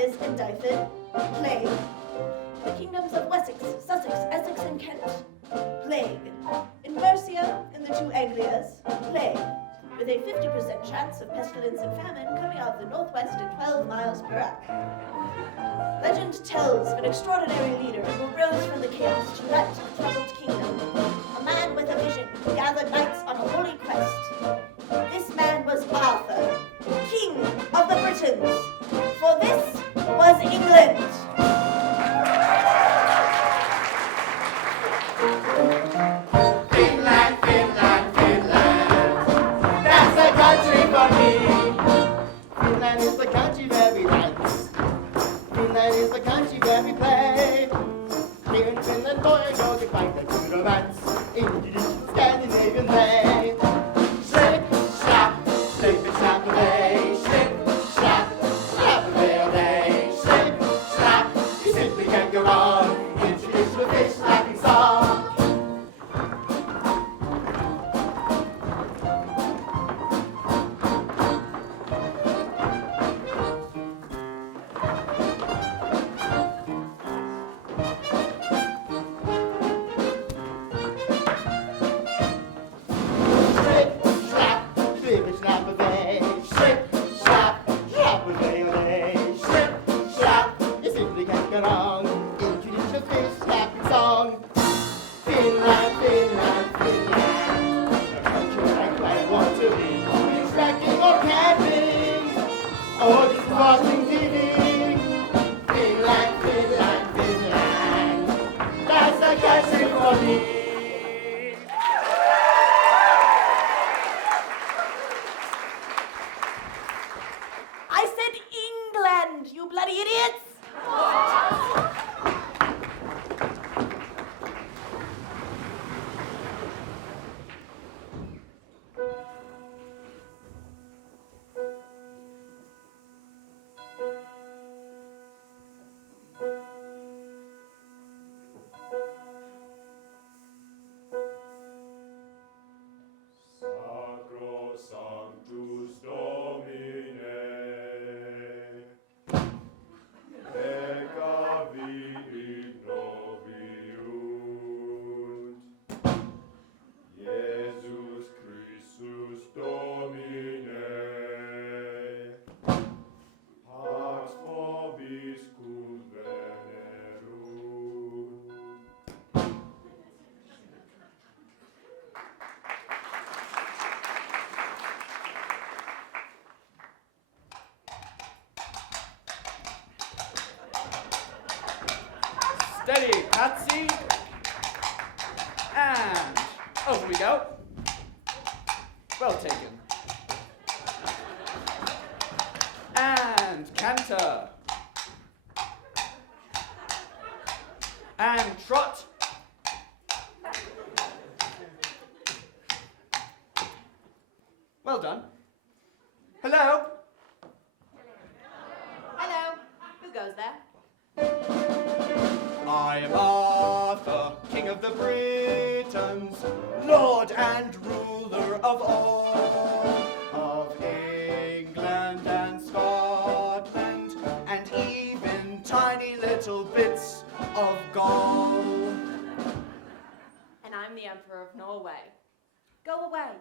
Wales and Dyfed, plague. The kingdoms of Wessex, Sussex, Essex, and Kent, plague. In Mercia, in the two Anglias, plague, with a 50% chance of pestilence and famine coming out of the northwest at 12 miles per hour. Legend tells of an extraordinary leader who rose from the chaos to unite the troubled kingdom. A man with a vision who gathered knights on a holy quest. This man was Arthur, King of the Britons, for this was England. Finland, Finland, Finland, that's the country for me. Finland is the country where we dance. Finland is the country where we play. Here in Finland, boy, go to find the true romance in the Scandinavian way. Slip, slap, slip and slap away. Slip, slap, slap away all day. Slip, slap, you simply can't go wrong in traditional fish slapping song. I said England, you bloody idiots! Sanctus Domine, peccavi ignoviunt, Jesus Christus Domine, pax vobiscum venerunt. Steady, Patsie. And over we go. Well taken. And canter. And trot. Well done. Hello. Hello, who goes there? I am Arthur, King of the Britons, Lord and ruler of all, of England and Scotland, and even tiny little bits of Gaul. And I'm the Emperor of Norway. Go away.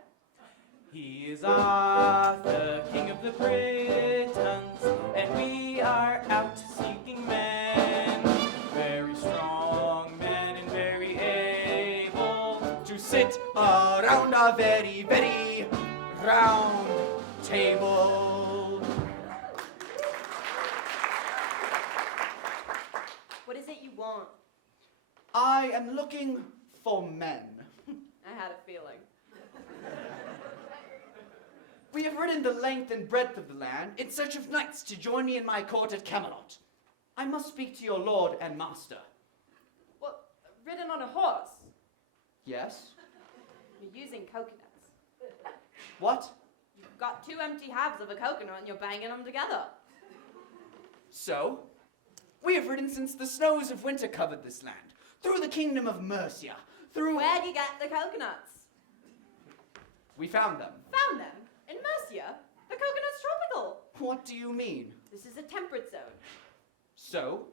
He is Arthur, King of the Britons, and we are out seeking men, very strong men and very able to sit around a very, very round table. What is it you want? I am looking for men. I had a feeling. We have ridden the length and breadth of the land in search of knights to join me in my court at Camelot. I must speak to your lord and master. What, ridden on a horse? Yes? You're using coconuts. What? You've got two empty halves of a coconut and you're banging them together. So, we have ridden since the snows of winter covered this land, through the kingdom of Mercia, through... Where'd you get the coconuts? We found them. Found them? In Mercia? The coconut's tropical. What do you mean? This is a temperate zone. So,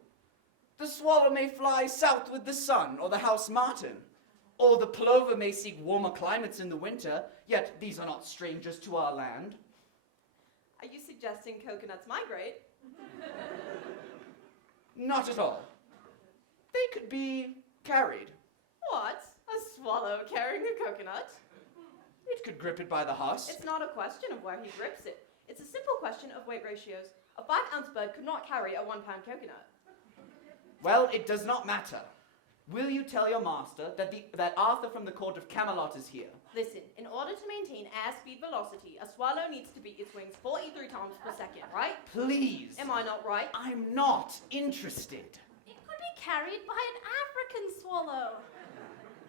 the swallow may fly south with the sun, or the house martin, or the plover may seek warmer climates in the winter, yet these are not strangers to our land. Are you suggesting coconuts migrate? Not at all. They could be carried. What? A swallow carrying a coconut? It could grip it by the husk. It's not a question of where he grips it. It's a simple question of weight ratios. A 5-ounce bird could not carry a 1-pound coconut. Well, it does not matter. Will you tell your master that Arthur from the court of Camelot is here? Listen, in order to maintain airspeed velocity, a swallow needs to beat its wings 43 times per second, right? Please. Am I not right? I'm not interested. It could be carried by an African swallow.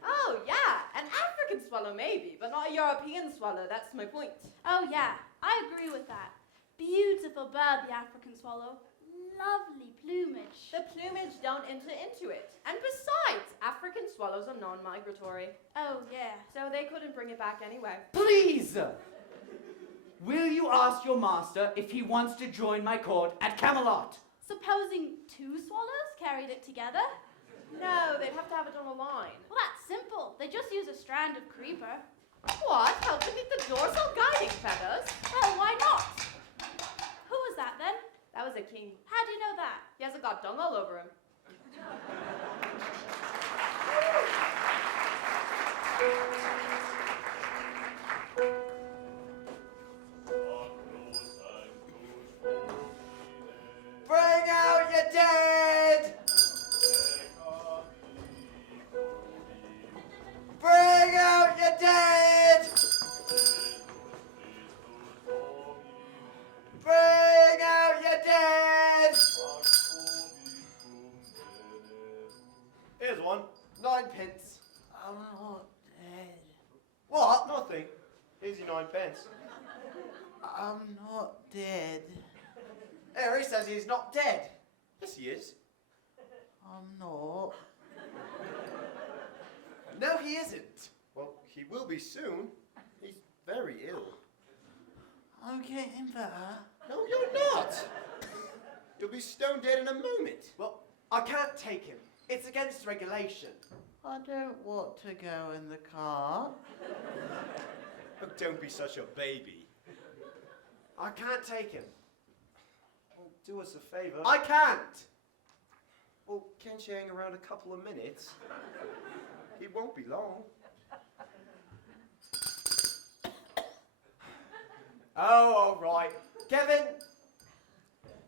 Oh, yeah, an African swallow maybe, but not a European swallow, that's my point. Oh yeah, I agree with that. Beautiful bird, the African swallow. Lovely plumage. The plumage don't enter into it. And besides, African swallows are non-migratory, Oh yeah. so they couldn't bring it back anyway. Please! Will you ask your master if he wants to join my court at Camelot? Supposing 2 swallows carried it together? No, they'd have to have it on a line. Well, that's simple. They just use a strand of creeper. What? Help beneath the dorsal guiding feathers? Well, why not? Who was that then? That was a king. How do you know that? He hasn't got dung all over him. Bring out your dead! Bring out your dead! Bring out your dead! Here's one. 9 pence. I'm not dead. What? Nothing. Here's your 9 pence. I'm not dead. Here, he says he's not dead. Yes, he is. I'm not. No, he isn't. Well, he will be soon. He's very ill. I'm getting better. No, you're not. You'll be stone dead in a moment. Well, I can't take him. It's against regulation. I don't want to go in the car. Oh, don't be such a baby. I can't take him. Well, do us a favor. I can't. Well, can't you hang around a couple of minutes? He won't be long. Oh, all right. Kevin,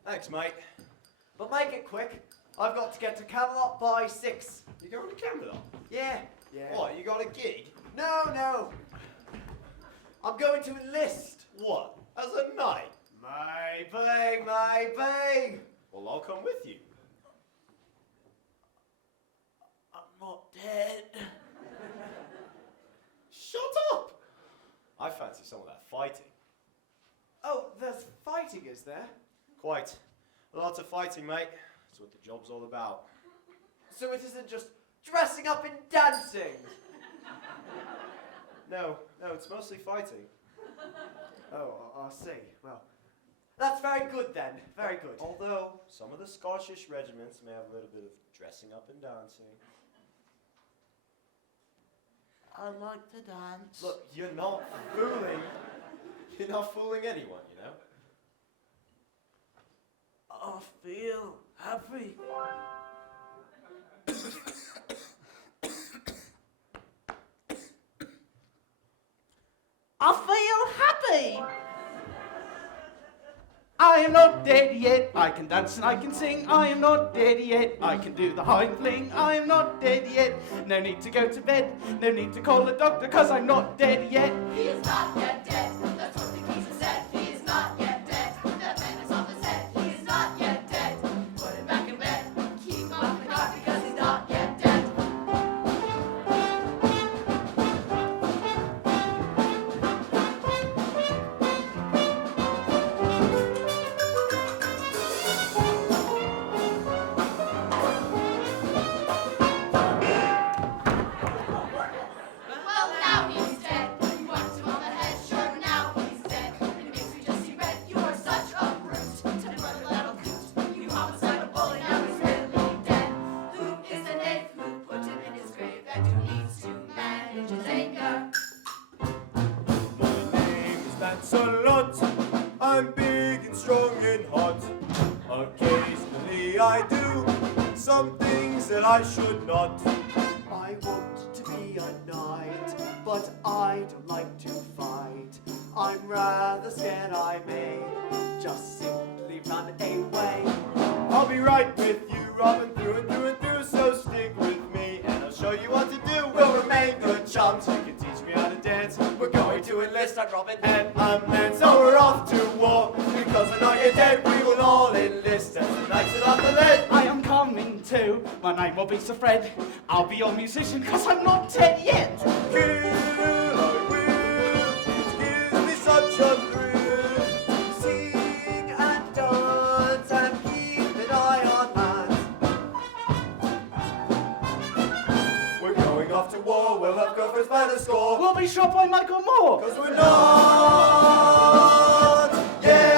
Thanks, mate. but make it quick. I've got to get to Camelot by 6. You going to Camelot? Yeah. What, you got a gig? No. I'm going to enlist. What, as a knight? Maybe. Well, I'll come with you. I'm not dead. Shut up! I fancy some of that fighting. Oh, there's fighting, is there? Quite. Lots of fighting, mate. That's what the job's all about. So it isn't just dressing up and dancing. No, it's mostly fighting. Oh, I see. Well, that's very good then. Very good. Although, some of the Scottish regiments may have a little bit of dressing up and dancing. I like to dance. Look, you're not fooling. You're not fooling anyone, you know? I feel happy. I feel happy. I am not dead yet. I can dance and I can sing. I am not dead yet. I can do the hind fling. I am not dead yet. No need to go to bed. No need to call a doctor, 'cause I'm not dead yet. He is not yet dead. That's what the geezer said. He is not yet dead. That man is off his head. He is not yet dead. Put him back in bed. Keep him off the cot because he's not yet dead. Well, now he's dead. What Lancelot. I'm big and strong and hot. Occasionally I do some things that I should not. I want to be a knight, but I don't like to fight. I'm rather scared I may just simply run away. I'll be right with you, Robin, through and through and through. So stick with me, and I'll show you what to do. We'll remain good chums. You can teach me how to dance. We're going to enlist on Robin. And I'm Lance, so we're off to war. Because we're not yet dead, we will all enlist as the knights of the lead. I am coming too. My name will be Sir Fred. I'll be your musician, cause I'm not dead yet. Kill, I will. It gives me such a thrill. Sing and dance and keep an eye on man. We're going off to war, we'll have gophers by the score. We'll be shot by Michael Moore. Cause we're not yet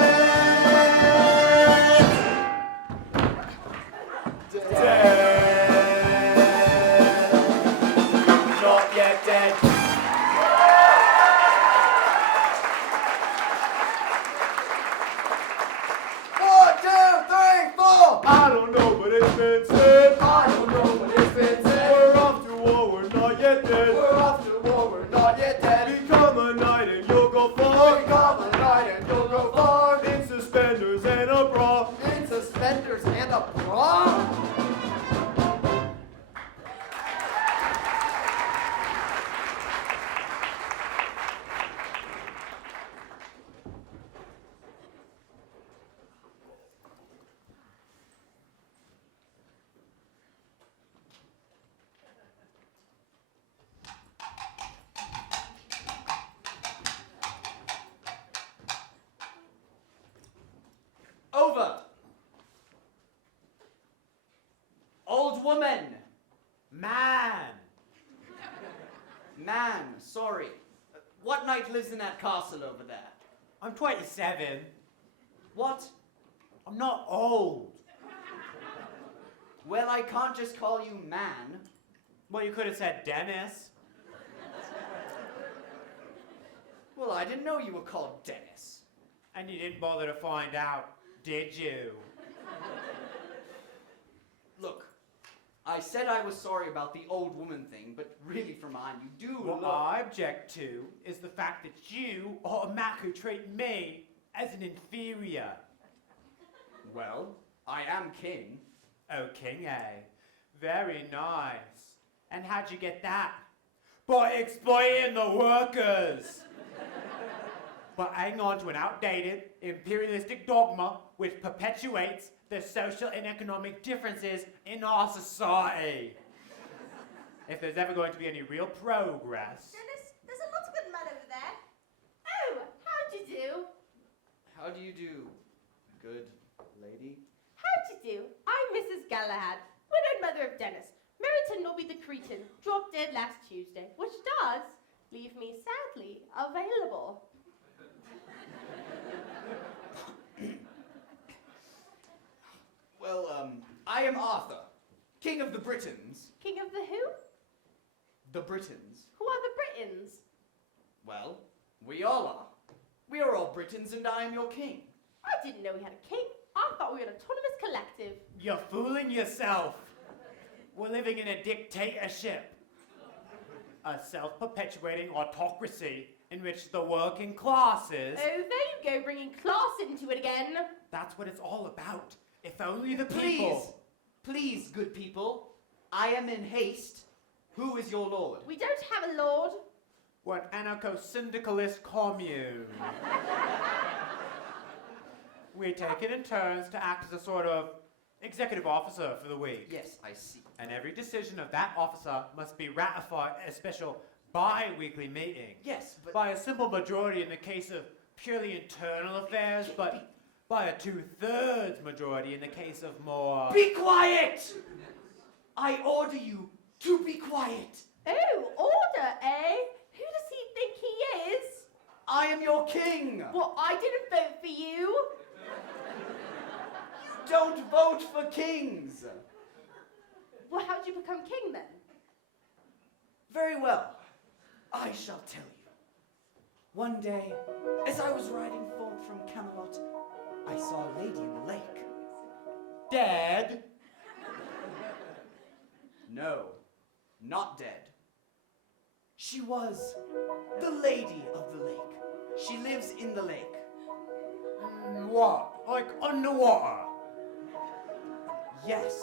dead. Not yet dead. 1, 2, 3, 4. I don't know, but it's been said. I don't know what it's been said. We're off to war, we're not yet dead. We're off to war, we're not yet dead. Become a knight and you'll go far. Become a knight and you'll go far. In suspenders and a bra. In suspenders and a bra. Over. Old woman. Man. Man, sorry. What knight lives in that castle over there? I'm 27. What? I'm not old. Well, I can't just call you man. Well, you could have said Dennis. Well, I didn't know you were called Dennis. And you didn't bother to find out, did you? Look, I said I was sorry about the old woman thing, but really for mine, you do What look... I object to is the fact that you automatically treat me as an inferior. Well, I am king. Oh, King A. Very nice. And how'd you get that? By exploiting the workers. But hang on to an outdated, imperialistic dogma which perpetuates the social and economic differences in our society. If there's ever going to be any real progress... Dennis, there's a lot of good men over there. Oh, how'd you do? How do you do, good lady? How'd you do? I'm Mrs. Galahad, widowed mother of Dennis, married to Nobby the Cretan, dropped dead last Tuesday, which does leave me sadly available. Well, I am Arthur, king of the Britons. King of the who? The Britons. Who are the Britons? Well, we all are. We are all Britons and I am your king. I didn't know we had a king. I thought we were an autonomous collective. You're fooling yourself. We're living in a dictatorship. A self-perpetuating autocracy in which the working classes... Oh, there you go, bringing class into it again. That's what it's all about. If only the people... Please, good people. I am in haste. Who is your lord? We don't have a lord. We're an anarcho-syndicalist commune. We take it in turns to act as a sort of executive officer for the week. Yes, I see. And every decision of that officer must be ratified at a special bi-weekly meeting. Yes, but... By a simple majority in the case of purely internal affairs, but by a 2/3 majority in the case of more... Be quiet! I order you to be quiet. Oh, order, eh? Who does he think he is? I am your king. Well, I didn't vote for you. Don't vote for kings. Well, how'd you become king then? Very well. I shall tell you. One day, as I was riding forth from Camelot, I saw a lady in the lake. Dead? No, not dead. She was the lady of the lake. She lives in the lake. What? Like underwater? Yes.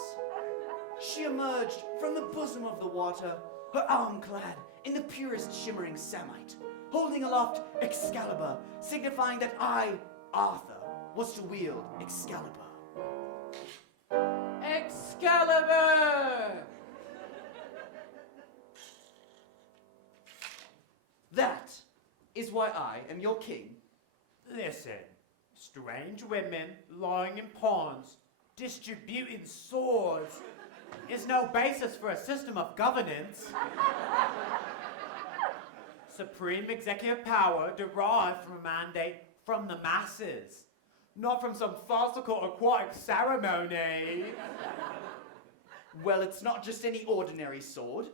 She emerged from the bosom of the water, her arm clad in the purest shimmering samite, holding aloft Excalibur, signifying that I, Arthur, was to wield Excalibur. Excalibur! That is why I am your king. Listen, strange women lying in ponds, distributing swords, is no basis for a system of governance. Supreme executive power derived from a mandate from the masses, not from some farcical aquatic ceremony. Well, it's not just any ordinary sword.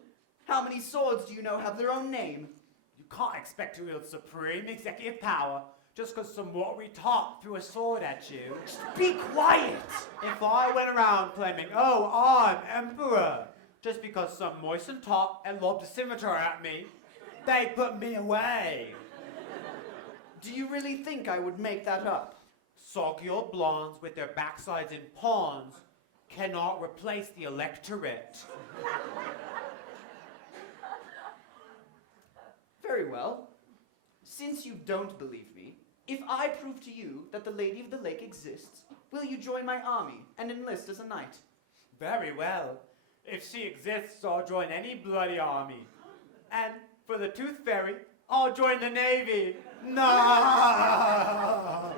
How many swords do you know have their own name? You can't expect to wield supreme executive power just because some watery top threw a sword at you. Just be quiet! If I went around claiming, oh, I'm emperor, just because some moistened top had lobbed a scimitar at me, they put me away. Do you really think I would make that up? Soggy old blondes with their backsides in ponds cannot replace the electorate. Very well. Since you don't believe me, if I prove to you that the Lady of the Lake exists, will you join my army and enlist as a knight? Very well. If she exists, I'll join any bloody army. And for the Tooth Fairy, I'll join the Navy. No!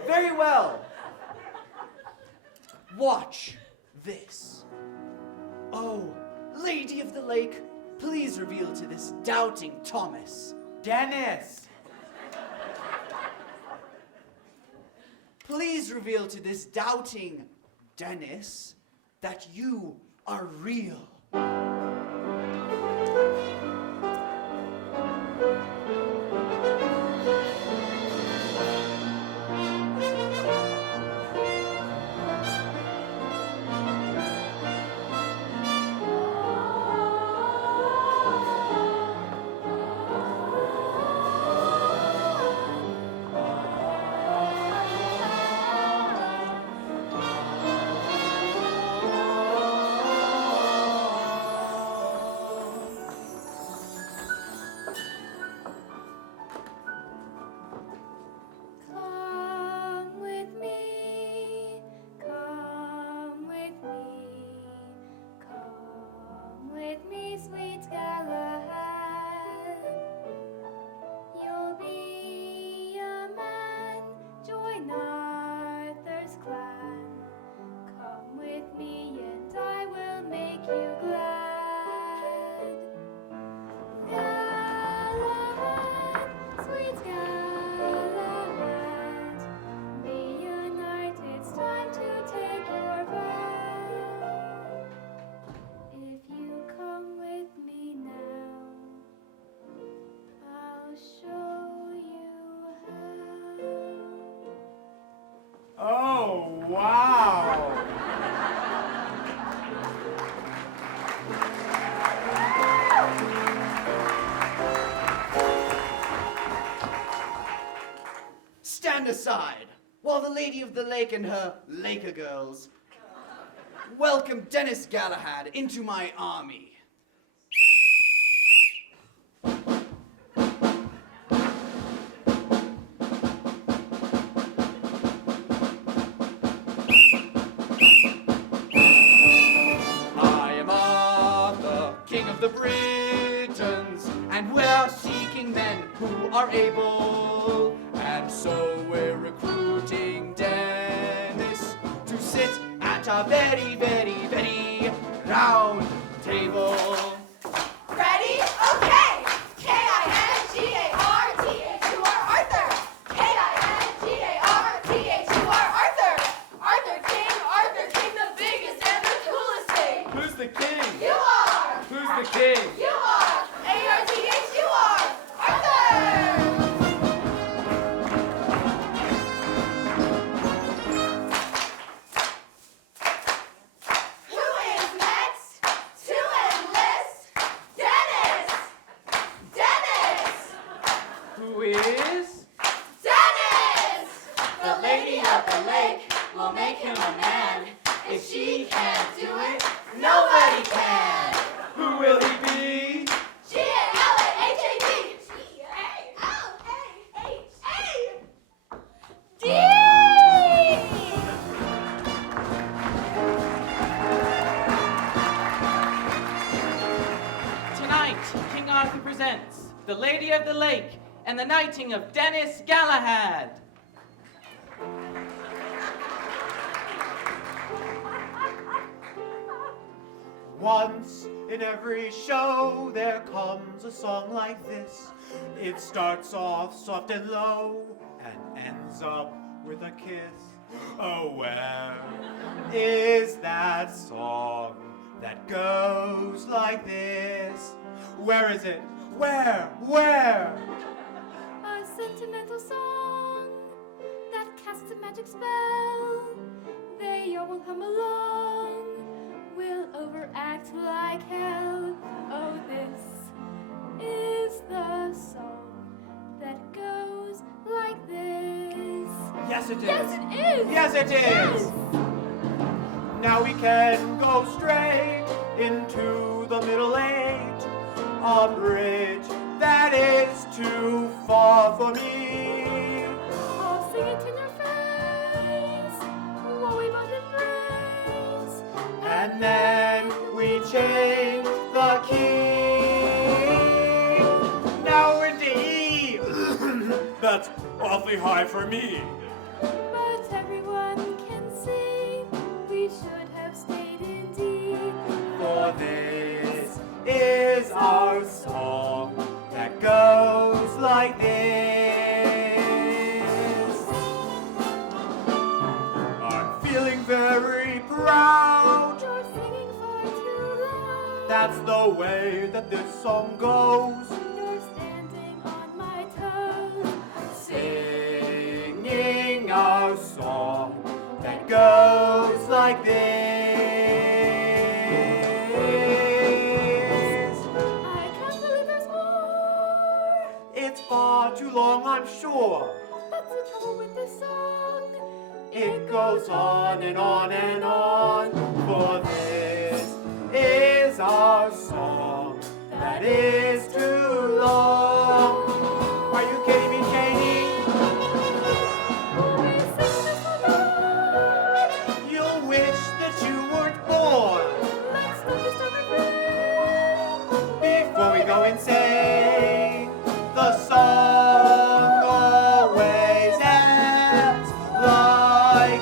Very well. Watch this. Oh, Lady of the Lake, please reveal to this doubting Thomas. Dennis! Please reveal to this doubting Dennis that you are real. Come with me, sweet Galahad. You'll be a man, join Arthur's clan. Come with me and I will make you glad. Galahad, sweet Galahad, be a knight, it's time to take your vow. If you come with me now, I'll show you how. Oh, wow! Stand aside while the Lady of the Lake and her Laker girls welcome Dennis Galahad into my army. I am Arthur, King of the Britons, and we're seeking men who are able. And so we're recruiting Dennis to sit at a very, very, very round table. Ready? Okay! K-I-N-G-A-R-T-H, you are Arthur! K-I-N-G-A-R-T-H, you are Arthur! Arthur King, the biggest and the coolest thing! Who's the king? You are! Who's the king? You are! A-R-T-H, you are! Arthur! The lady of the lake will make him a man. If she can't do it, nobody can. Who will he be? Galahad. Tonight, King Arthur presents The Lady of the Lake and the Knighting of Dennis Galahad. Once in every show there comes a song like this. It starts off soft and low and ends up with a kiss. Oh, where is that song that goes like this? Where is it? Where? A sentimental song that casts a magic spell. They all will come along, will overact like hell. Oh, this is the song that goes like this. Yes, it is. Yes, it is. Yes, it is. Yes. Now we can go straight into the Middle Age, a bridge that is too far for me. I'll sing it in your face while we both embrace. And then we change the key. Now we're to E. That's awfully high for me. But everyone can see we should have stayed in D. For this is our song that goes like this. I'm feeling very proud. You're singing far too loud. That's the way that this song goes. You're standing on my toes. Singing our song that goes like this. I can't believe there's more. It's far too long, I'm sure. That's the trouble with this song. It goes on and on and on. For this is our song that is too long. Are you kidding me, Katie? We sing this alone. You'll wish that you weren't born. Let's stop this refrain. Before we go insane, the song always ends like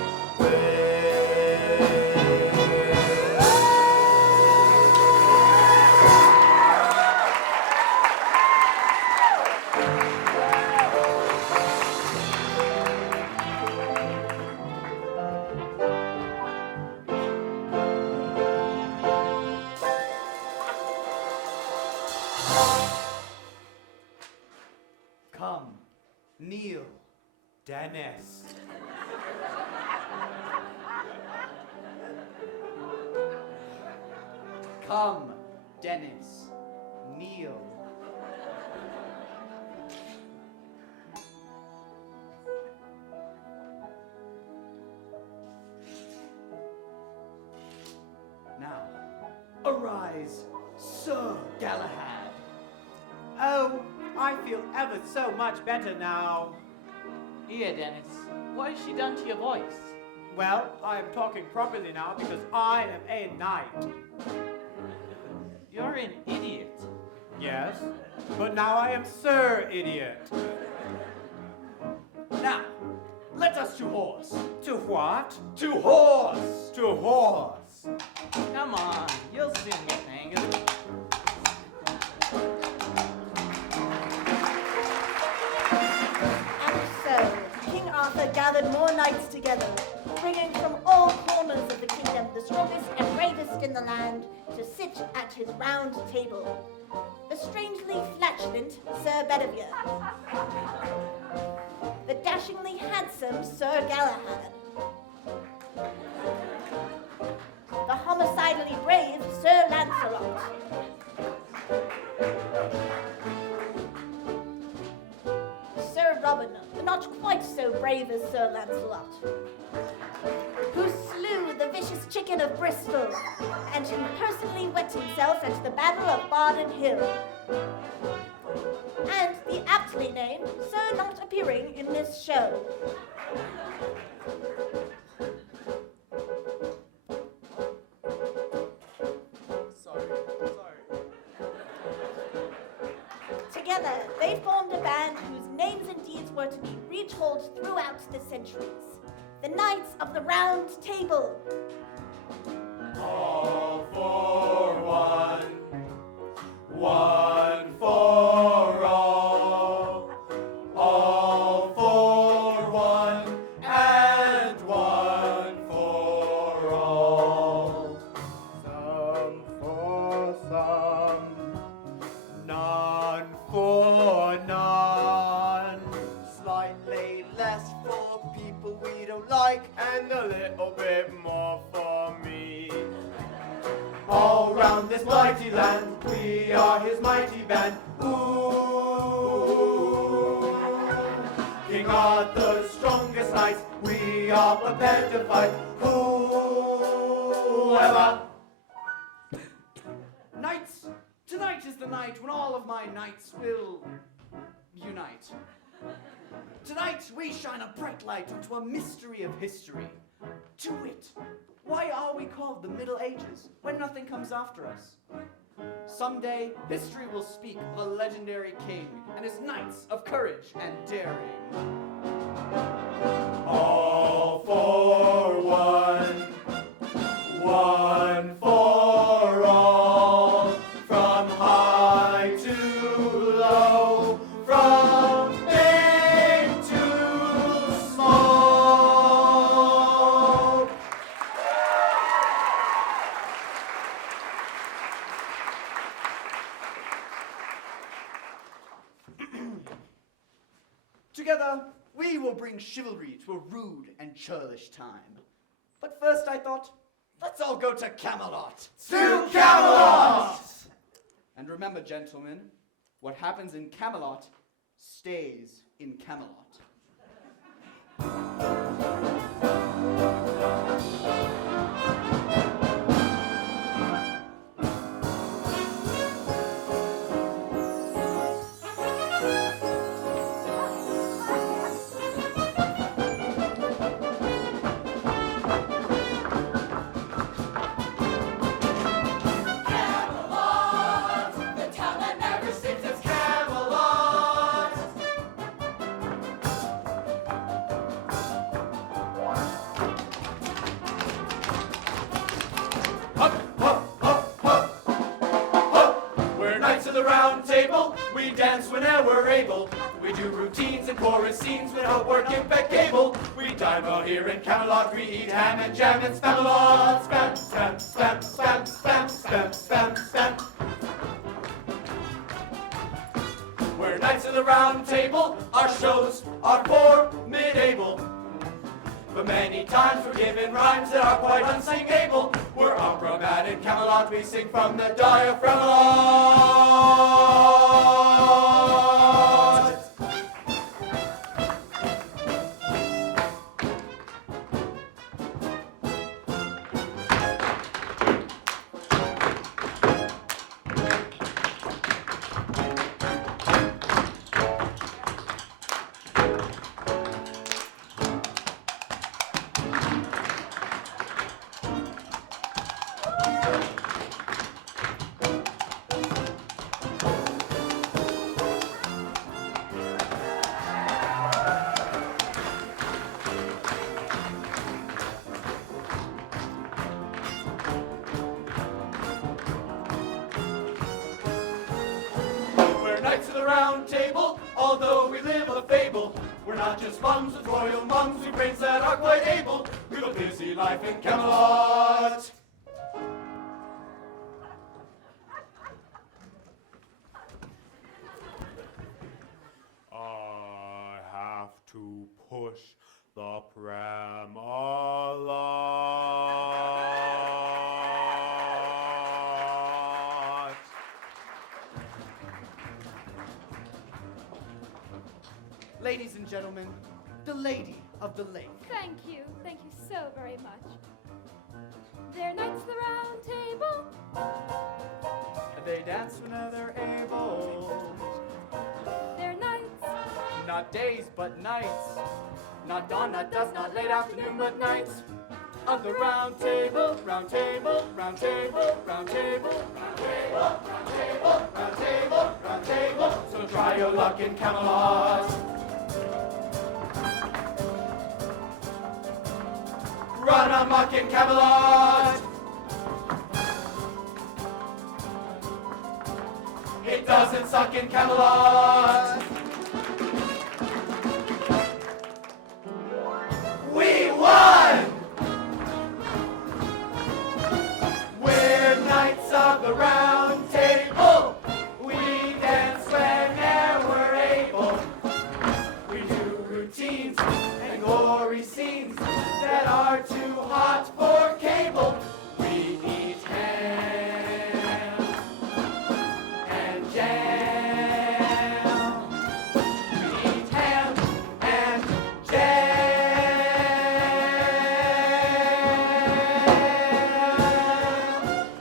Come, kneel. Dennis. Come, Dennis, kneel. Now, arise, Sir Galahad. Oh, I feel ever so much better now. Here, Dennis, what has she done to your voice? Well, I am talking properly now because I am a knight. You're an idiot. Yes, but now I am Sir Idiot. Now, let us to horse. To what? To horse! To horse. Come on, you'll soon get the hang of it. And so, King Arthur gathered more knights together, bringing from all corners of the kingdom the strongest and bravest in the land to sit at his round table. The strangely flatulent Sir Bedevere, the dashingly handsome Sir Galahad, the homicidally brave Sir Lancelot, Sir Robert stubborn, but not quite so brave as Sir Lancelot, who slew the vicious chicken of Bristol, and who personally wet himself at the Battle of Bardon Hill. And the aptly named Sir not appearing in this show. Sorry. Together, they formed a band whose names and deeds were to be retold throughout the centuries. The Knights of the Round Table. All for one, one for all for one, and one for all. Some for some, none for none. Slightly less for people we don't like, And a little bit more for me. all round this mighty land. We are his mighty band. Ooh, King Arthur's strongest knights. We are prepared to fight. Whoever. Knights, tonight is the night when all of my knights will unite. Tonight we shine a bright light onto a mystery of history. To wit, why are we called the Middle Ages when nothing comes after us? Someday, history will speak of a legendary king and his knights of courage and daring. All for one, one for all, from high to low, from big to small. Together, we will bring chivalry to a rude and churlish time. But first I thought, let's all go to Camelot. To Camelot! And remember, gentlemen, what happens in Camelot stays in Camelot. Camelot, the town that never sleeps, it's Camelot. We're knights of the round table, we dance whenever we're able. We do routines and chorus scenes without work impeccable. We dine while here in Camelot, we eat ham and jam and Spamalot. Spam, spam, spam, spam, spam, spam, spam, spam. We're knights of the round table, our shows are formidable. But many times we're given rhymes that are quite unsingable. We're opera mad in Camelot, we sing from the diaphragmalot. We're knights of the round table, although we live a fable. We're not just mums with royal mums, we brains that are quite able. We live a busy life in Camelot. I have to push the pram a lot. Ladies and gentlemen, the Lady of the Lake. Thank you so very much. They're knights of the round table. They dance whenever they're able. They're knights. Not days, but nights. Not dawn, not dusk, not late afternoon, but nights. Of the round table, round table, round table, round table, round table, round table, round table, round table. So try your luck in Camelot. Run amok in Camelot. It doesn't suck in Camelot. We won! We're knights of the round table. We dance whenever we're able. We do routines and gory scenes that are too hot for cable. We eat ham and jam. We eat ham and jam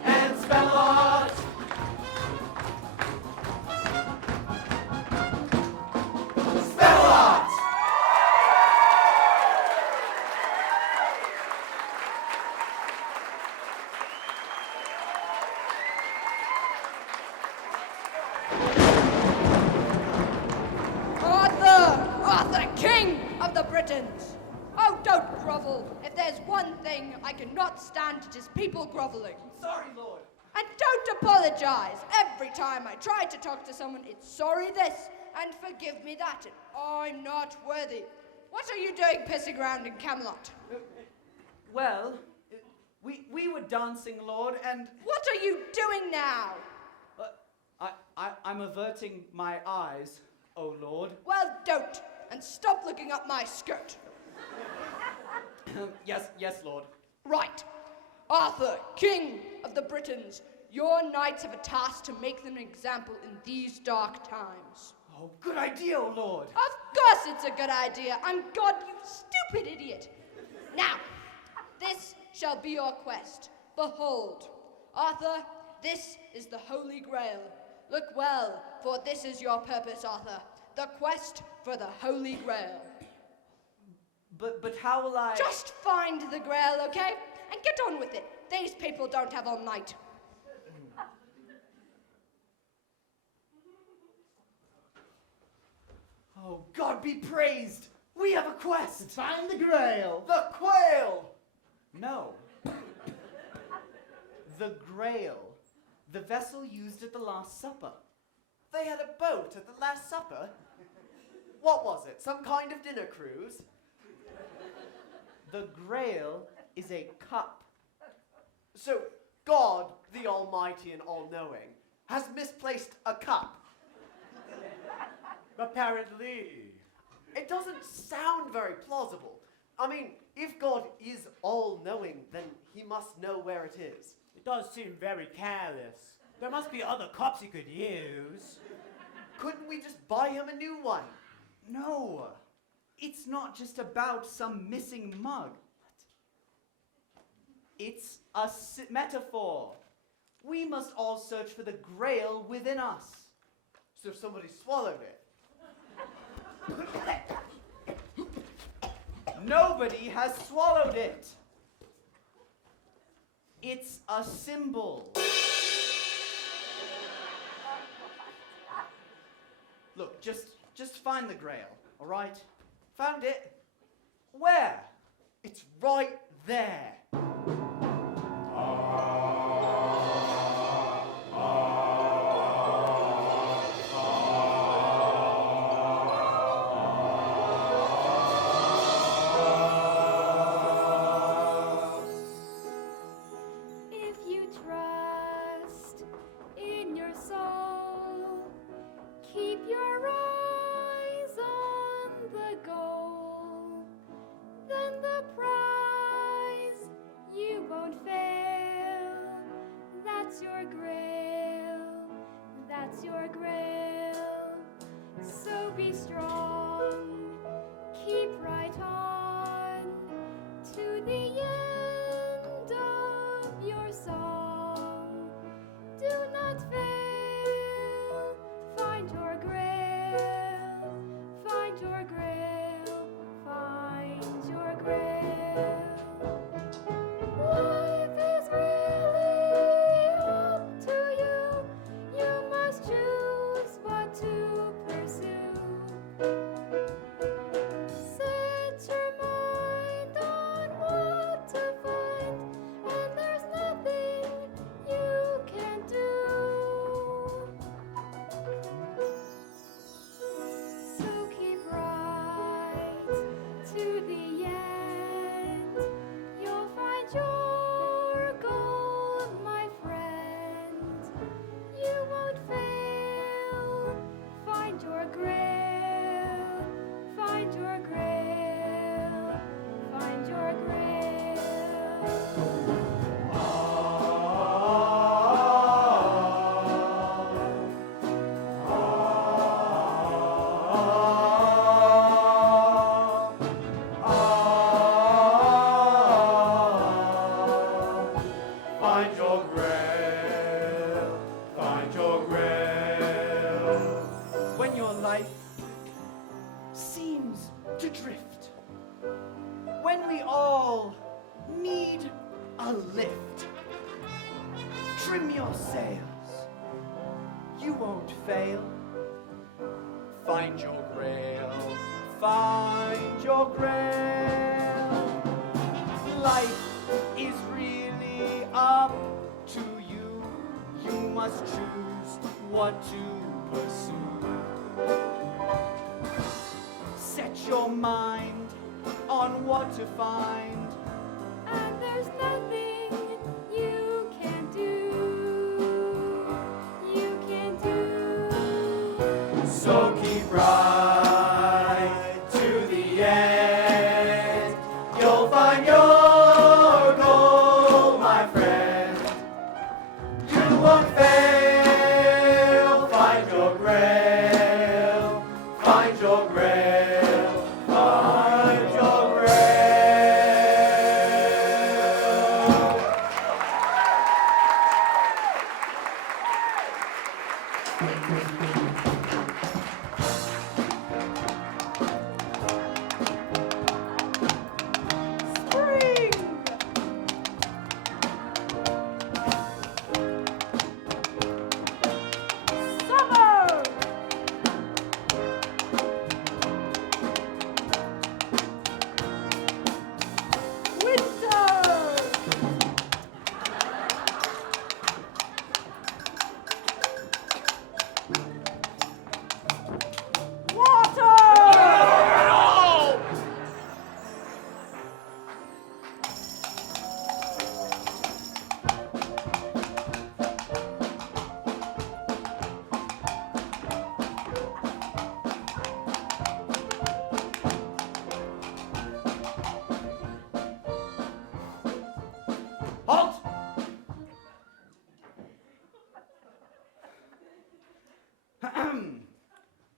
and Spamalot. Spamalot! Arthur, King of the Britons! Oh, don't grovel. If there's one thing I cannot stand, it is people groveling. Sorry, Lord. And don't apologize. Every time I try to talk to someone, it's sorry this and forgive me that, and I'm not worthy. What are you doing pissing around in Camelot? Well, we were dancing, Lord, and What are you doing now? I'm averting my eyes, oh Lord. Well, don't, and stop looking up my skirt. Yes, Lord. Right. Arthur, King of the Britons, your knights have a task to make them an example in these dark times. Oh, good idea, oh Lord. Of course it's a good idea. I'm God, you stupid idiot. Now, this shall be your quest. Behold, Arthur, this is the Holy Grail. Look well, for this is your purpose, Arthur. The quest for the Holy Grail. But how will I... Just find the Grail, okay? And get on with it. These people don't have all night. Oh, God be praised! We have a quest! Find the Grail. The quail! No. The Grail. The vessel used at the Last Supper. They had a boat at the Last Supper? What was it, some kind of dinner cruise? The Grail is a cup. So, God, the Almighty and All-Knowing, has misplaced a cup. Apparently. It doesn't sound very plausible. I mean, if God is all-knowing, then he must know where it is. It does seem very careless. There must be other cups he could use. Couldn't we just buy him a new one? No. It's not just about some missing mug. It's a metaphor. We must all search for the Grail within us. So somebody swallowed it. Nobody has swallowed it. It's a symbol. Look, just find the Grail, all right? Found it. Where? It's right there. If you trust in your soul, keep your eyes on the goal, then the prize you won't fail. That's your grail, that's your grail. So be strong seems to drift. When we all need a lift, trim your sails, you won't fail. Find your grail, find your grail. Life is really up to you. You must choose what to pursue. Set your mind on what to find. And there's nothing you can do. You can do. So keep right to the end. You'll find your goal, my friend. You won't fail. Find your grail. Find your grail. Find your grail. Spring! Summer! Winter! Water! Halt!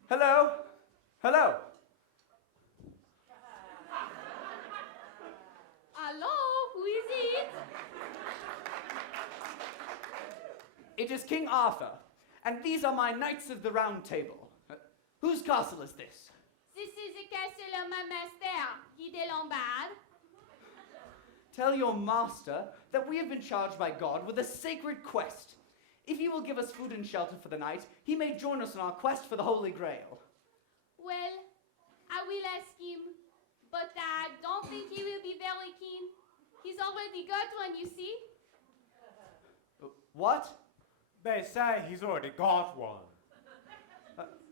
Hello? Hello? Hello, who is it? It is King Arthur, and these are my Knights of the Round Table. Whose castle is this? This is the castle of my master, Guy de Lombard. Tell your master that we have been charged by God with a sacred quest. If he will give us food and shelter for the night, he may join us in our quest for the Holy Grail. Well, I will ask him, but I don't think he will be very keen. He's already got one, you see. What? They say he's already got one.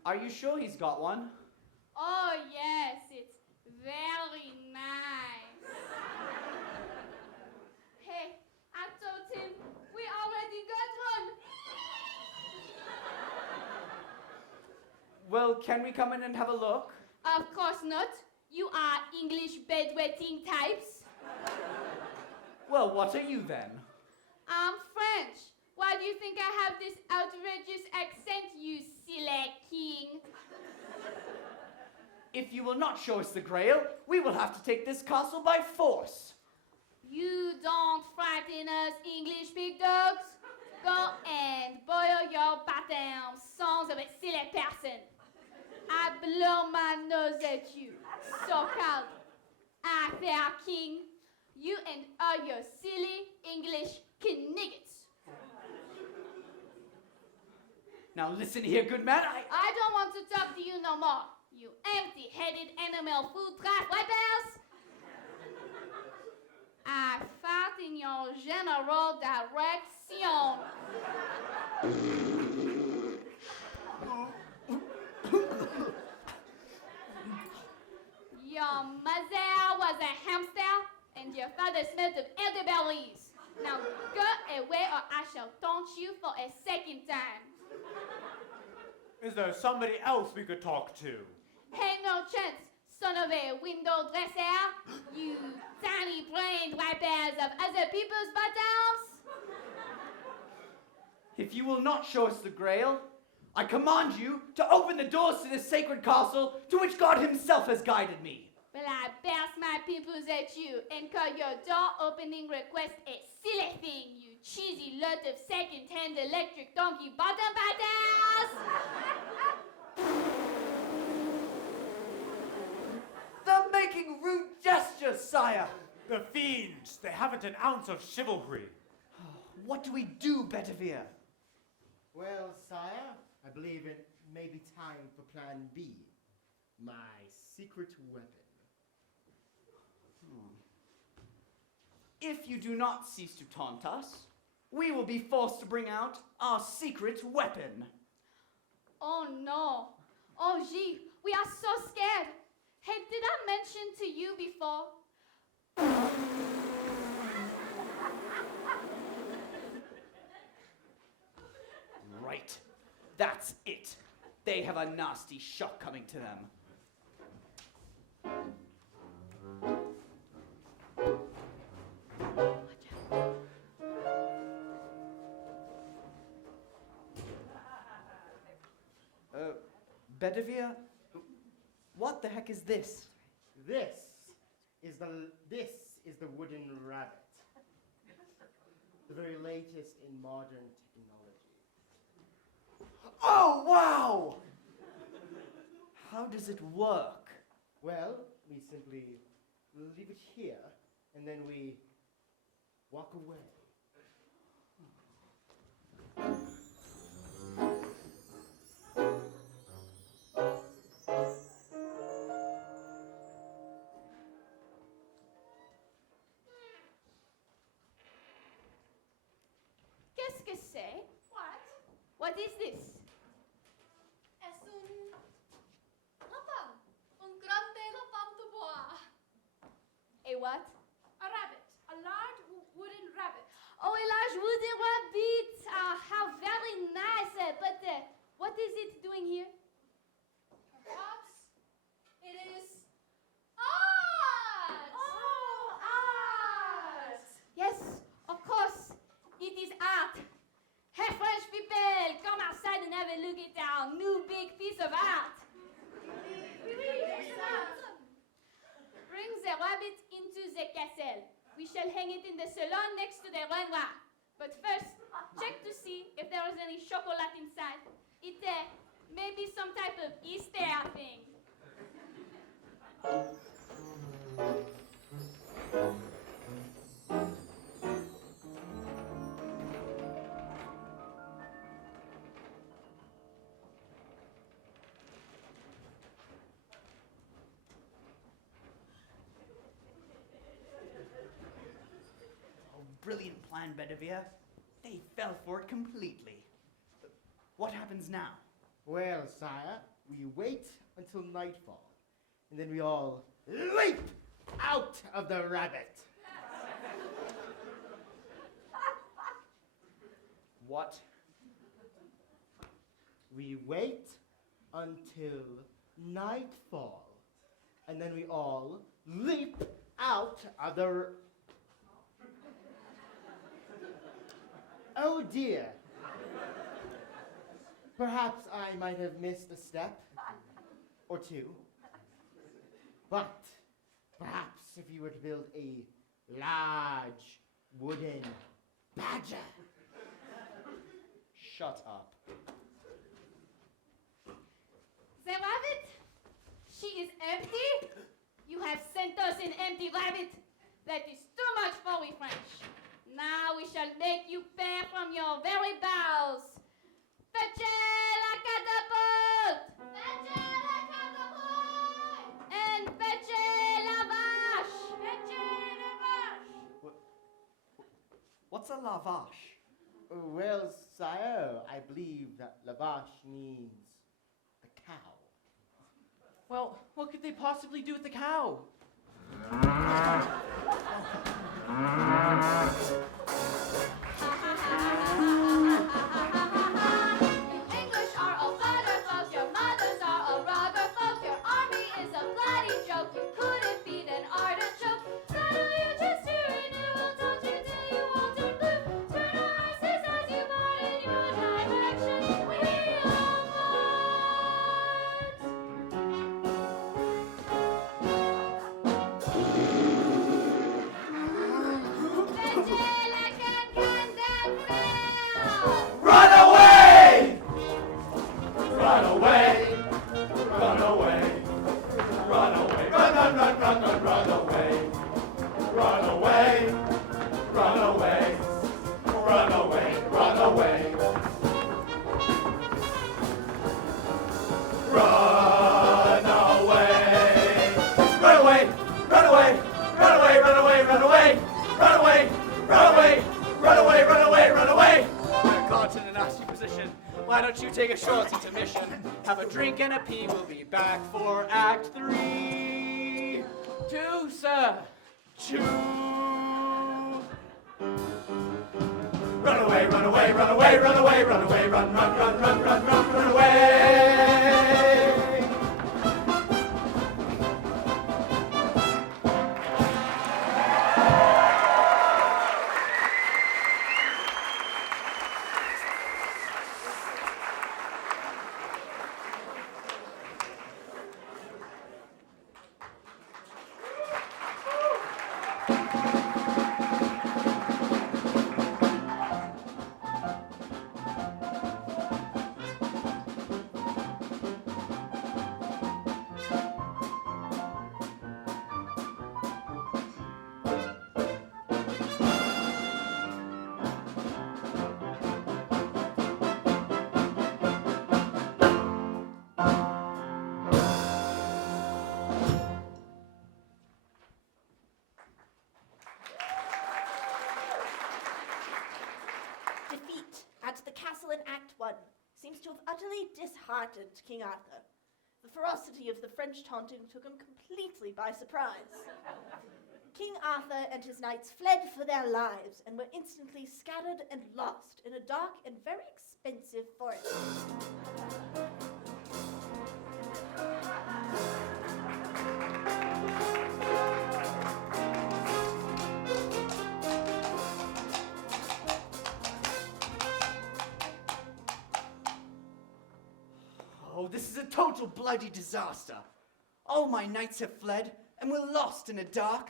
Are you sure he's got one? Oh, yes, it's very nice. Hey, I told him we already got one. Well, can we come in and have a look? Of course not. You are English bedwetting types. Well, what are you then? I'm French. Why do you think I have this outrageous accent, you silly king? If you will not show us the Grail, we will have to take this castle by force. You don't frighten us, English big dogs. Go and boil your bottom, sons of a silly person. I blow my nose at you, so-called Arthur King. You and all your silly English kniggets. Now listen here, good man. I don't want to talk to you no more, you empty-headed animal food trap weapons. I fart in your general direction. Your mother was a hamster, and your father smelled of elderberries. Now go away, or I shall taunt you for a second time. Is there somebody else we could talk to? Hey, no chance, son of a window dresser, you tiny-brained wipers of other people's bottoms. If you will not show us the Grail, I command you to open the doors to this sacred castle to which God himself has guided me. Well, I burst my pimples at you and call your door-opening request a silly thing, you cheesy lot of second-hand electric donkey bottom batters! making rude gestures, sire? The fiends, they haven't an ounce of chivalry. What do we do, Bedevere? Well, sire, I believe it may be time for Plan B. My secret weapon. If you do not cease to taunt us, we will be forced to bring out our secret weapon. Oh no. Oh gee, we are so scared. Hey, did I mention to you before? Right. That's it. They have a nasty shock coming to them. Bedevere, what the heck is this? This is the wooden rabbit. The very latest in modern technology. Oh, wow! How does it work? Well, we simply leave it here, and then we walk away. Qu'est-ce que c'est? What? What is this? Es un lapin. Un grande lapin de bois. A what? A rabbit. A large wooden rabbit. Oh, a large wooden rabbit. How very nice. But what is it doing here? Perhaps it is art. Oh, art. Yes, of course. It is art. Hey, French people, come outside and have a look at our new big piece of art. Bring the rabbit into the castle. We shall hang it in the salon next to the Renoir. But first, check to see if there is any chocolate inside. It may be some type of Easter thing. Brilliant plan, Bedevere. They fell for it completely. What happens now? Well, sire, we wait until nightfall, and then we all leap out of the rabbit. What? We wait until nightfall, and then we all leap out of the... Oh dear. Perhaps I might have missed a step or two. But perhaps if you were to build a large wooden badger. Shut up. The rabbit? She is empty? You have sent us an empty rabbit. That is too much for we French. Now we shall make you pay from your very bowels. Fetchez la catapult! Fetchez la catapult! And fetchez la vache! Fetchez la vache! What's a lavache? Well, sire, I believe that lavache means the cow. Well, what could they possibly do with the cow? English are a butter folk, your mothers are a rubber folk, your army is a bloody joke, you couldn't beat an artichoke. So do you just hear it, it will taunt you till you won't turn blue. Turn our horses as you board in your direction, we are marked. drink and a pee. We'll be back for Act 3. 2, sir. 2. Run away, run away, run away, run away, run away, run, run, run, run, run, run, run away. Defeat at the castle in Act 1 seems to have utterly disheartened King Arthur. The ferocity of the French taunting took him completely by surprise. King Arthur and his knights fled for their lives and were instantly scattered and lost in a dark and very expensive forest. Oh, this is a total bloody disaster. All my knights have fled, and we're lost in a dark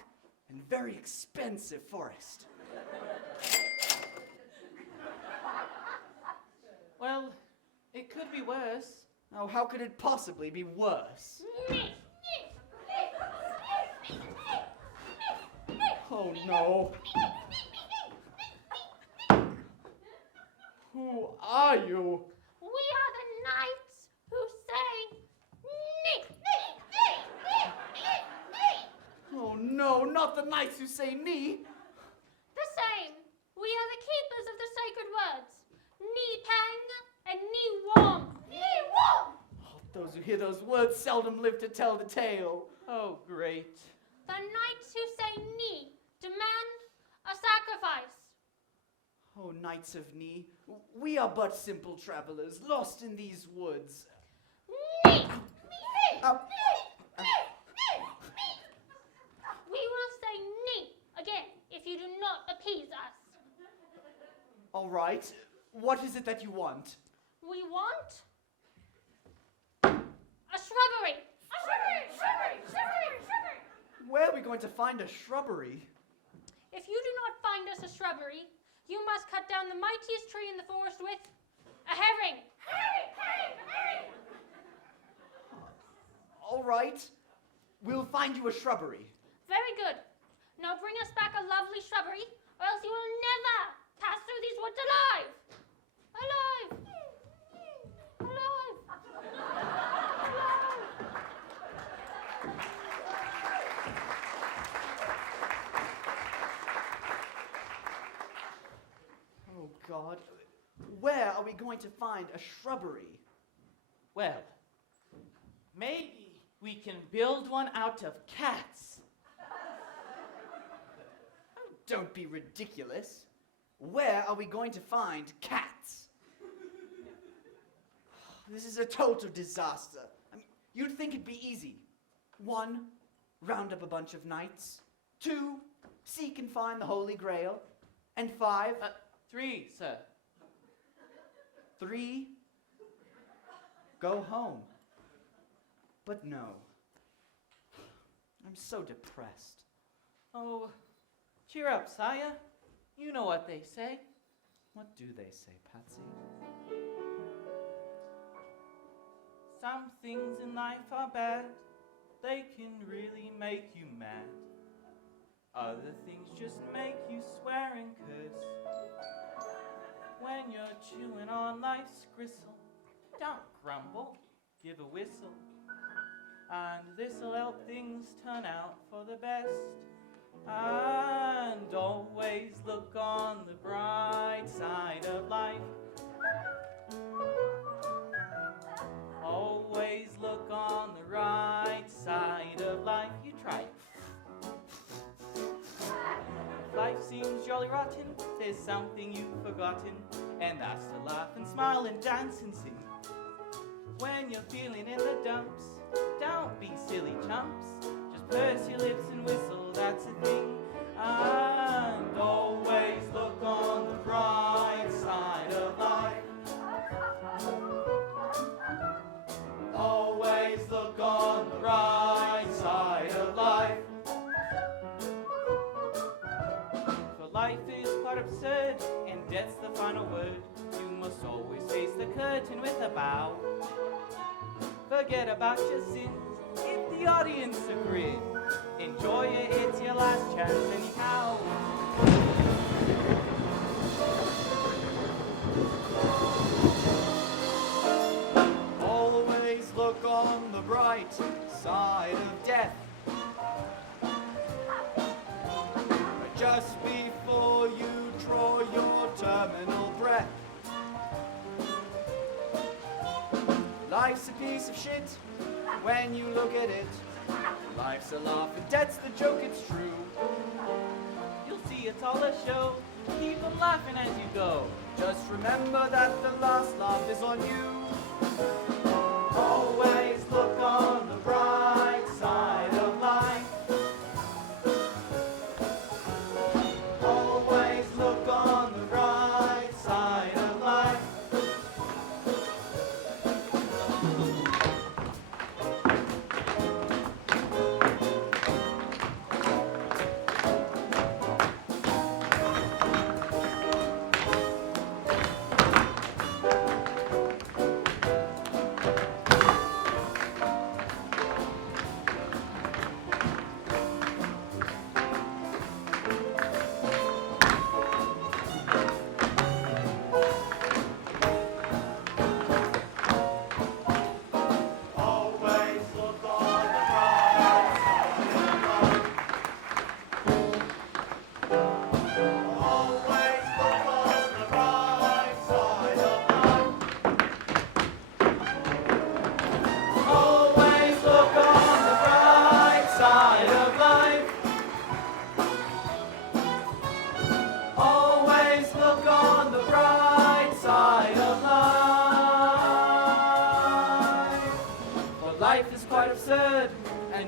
and very expensive forest. Well, it could be worse. Oh, how could it possibly be worse? Oh, no. Who are you? We are the knights who say Oh, no, not the knights who say knee. the same. We are the keepers of the sacred words. Knee pang and knee warm. Knee warm. Oh, those who hear those words seldom live to tell the tale. Oh, great. The knights who say knee demand a sacrifice. Oh, knights of knee, we are but simple travelers, lost in these woods. Knee. Ow. We will say knee again if you do not appease us. All right, what is it that you want? We want a shrubbery. A shrubbery. Where are we going to find a shrubbery? If you do not find us a shrubbery, you must cut down the mightiest tree in the forest with a herring. Herring. All right, we'll find you a shrubbery. Very good. Now bring us back a lovely shrubbery, or else you will never pass through these woods alive. Oh, God. Where are we going to find a shrubbery? Well, maybe we can build one out of cats. Oh, don't be ridiculous. Where are we going to find cats? This is a total disaster. I mean, you'd think it'd be easy. 1, round up a bunch of knights. 2, seek and find the Holy Grail. And 5, 3, sir. 3, go home. But no. I'm so depressed. Oh, cheer up, sire. You know what they say. What do they say, Patsie? Some things in life are bad. They can really make you mad. Other things just make you swear and curse. When you're chewing on life's gristle, don't grumble, give a whistle. And this'll help things turn out for the best. And always look on the bright side of life. Always bright side of life. You try it. If life seems jolly rotten, there's something you've forgotten, and that's to laugh and smile and dance and sing. When you're feeling in the dumps, don't be silly chumps. Just purse your lips and whistle, that's a thing. And always look on the bright side of life. Always look on the right side of life. For life is quite absurd, and death's the final word. You must always face the curtain with a bow. Forget about your sins, give the audience a grin. Enjoy it, it's your last chance anyhow. Always look on the bright side of death. Just before you draw your terminal breath. Life's a piece of shit when you look at it. Life's a laugh and death's the joke, it's true. You'll see it's all a show, keep on laughing as you go. Just remember that the last laugh is on you. Always look on the bright side of life. Always look on the bright side of life.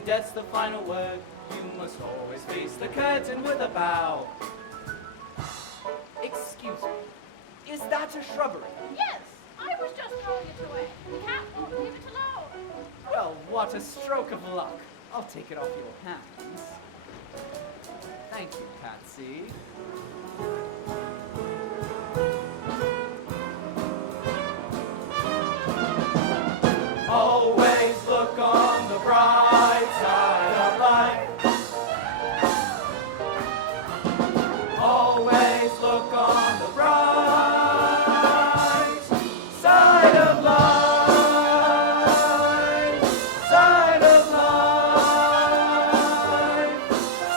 Death's the final word. You must always face the curtain with a bow. Excuse me, is that a shrubbery? Yes, I was just throwing it away. The cat won't leave it alone. Well, what a stroke of luck. I'll take it off your hands. Thank you, Patsie. Always look on the bright side of life. Always look on the bright side of life. Side of life.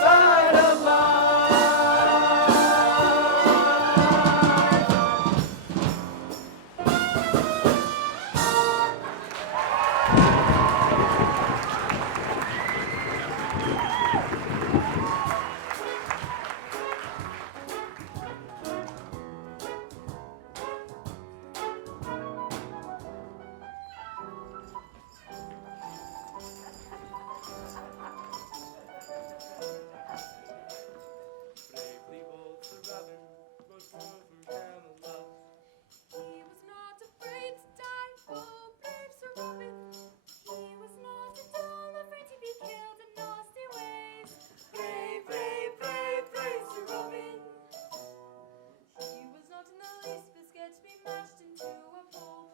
Side of life. Bravely bolts the Robin, goes forth from Camelot. He was not afraid to die, oh brave Sir Robin. He was not at all afraid to be killed in nasty ways. Brave, brave, brave, brave Sir Robin. He was not in the least bit scared to be mashed into a pulp,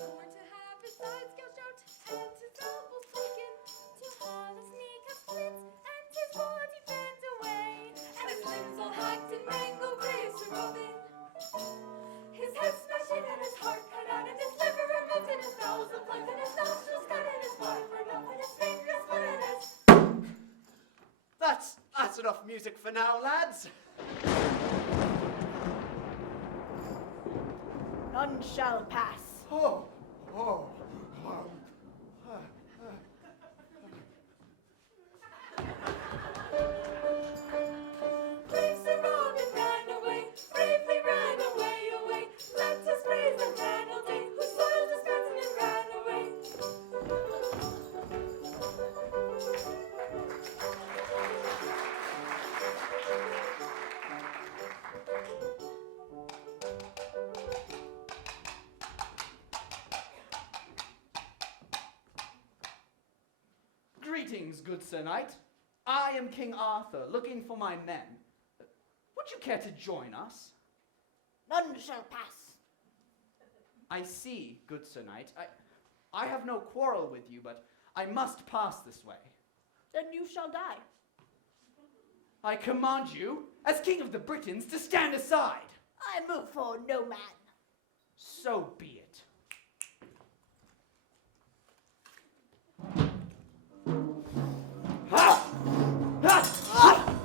or to have his sides gouged out and his elbows broken, to have his kneecap split and his body bent away, and his limbs all hacked and mangled. Brave Sir Robin. His head smashed in and his heart cut out and his liver removed and his bowels unplugged and his nostrils cut and his body burned up and his fingers split and his... That's enough music for now, lads. None shall pass. Greetings, good Sir Knight. I am King Arthur, looking for my men. Would you care to join us? None shall pass. I see, good Sir Knight. I have no quarrel with you, but I must pass this way. Then you shall die. I command you, as King of the Britons, to stand aside. I move for no man. So be it. Ha! Ha! Ha!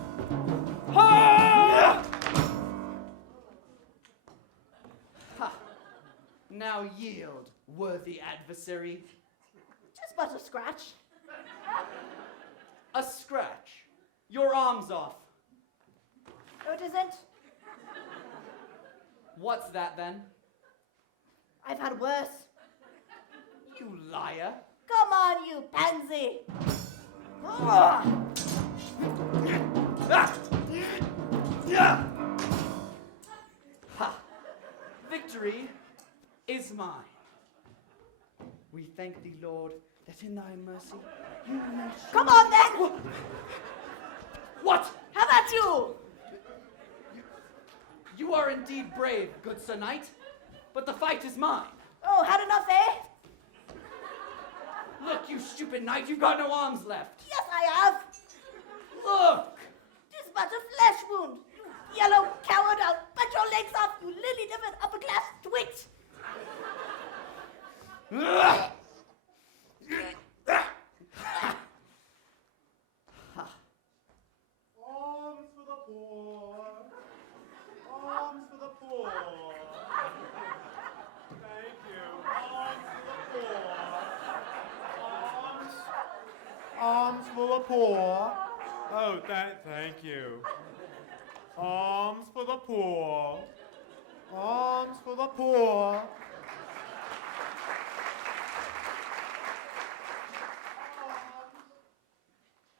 Ha! Ha! Now yield, worthy adversary. Just but a scratch. A scratch. Your arm's off. No, it isn't. What's that then? I've had worse. You liar. Come on, you pansy. Ah! Ha! Victory is mine. We thank thee, Lord, that in thy mercy you may... Come on, then! What? How about you? You are indeed brave, good Sir Knight, but the fight is mine. Oh, had enough, eh? Look, you stupid knight, you've got no arms left. Yes, I have. Look! 'Tis but a flesh wound. You yellow coward, I'll cut your legs off, you lily-livered upper-class twit. Arms for the poor. Arms for the poor. Thank you. Arms for the poor. Arms for the poor. Oh, thank you. Arms for the poor. Arms for the poor.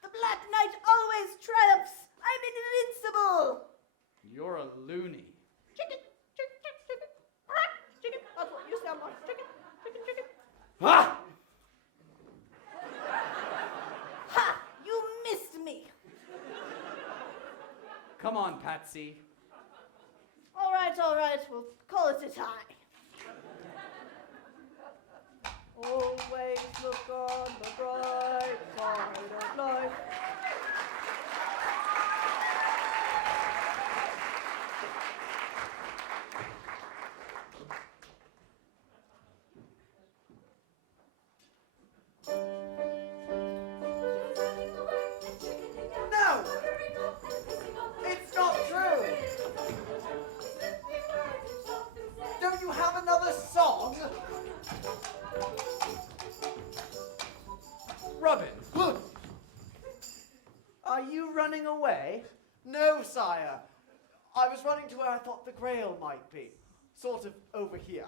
The Black Knight always triumphs. I'm invincible. You're a loony. Chicken, chicken, chicken, chicken. Ah, chicken. That's what you sound like. Chicken, chicken, chicken. Ha! Ha! You missed me. Come on, Patsie. All right. We'll call it a tie. Always look on the bright side of life. No! It's not true! Don't you have another song? Robin, are you running away? No, sire. I was running to where I thought the Grail might be. Sort of over here.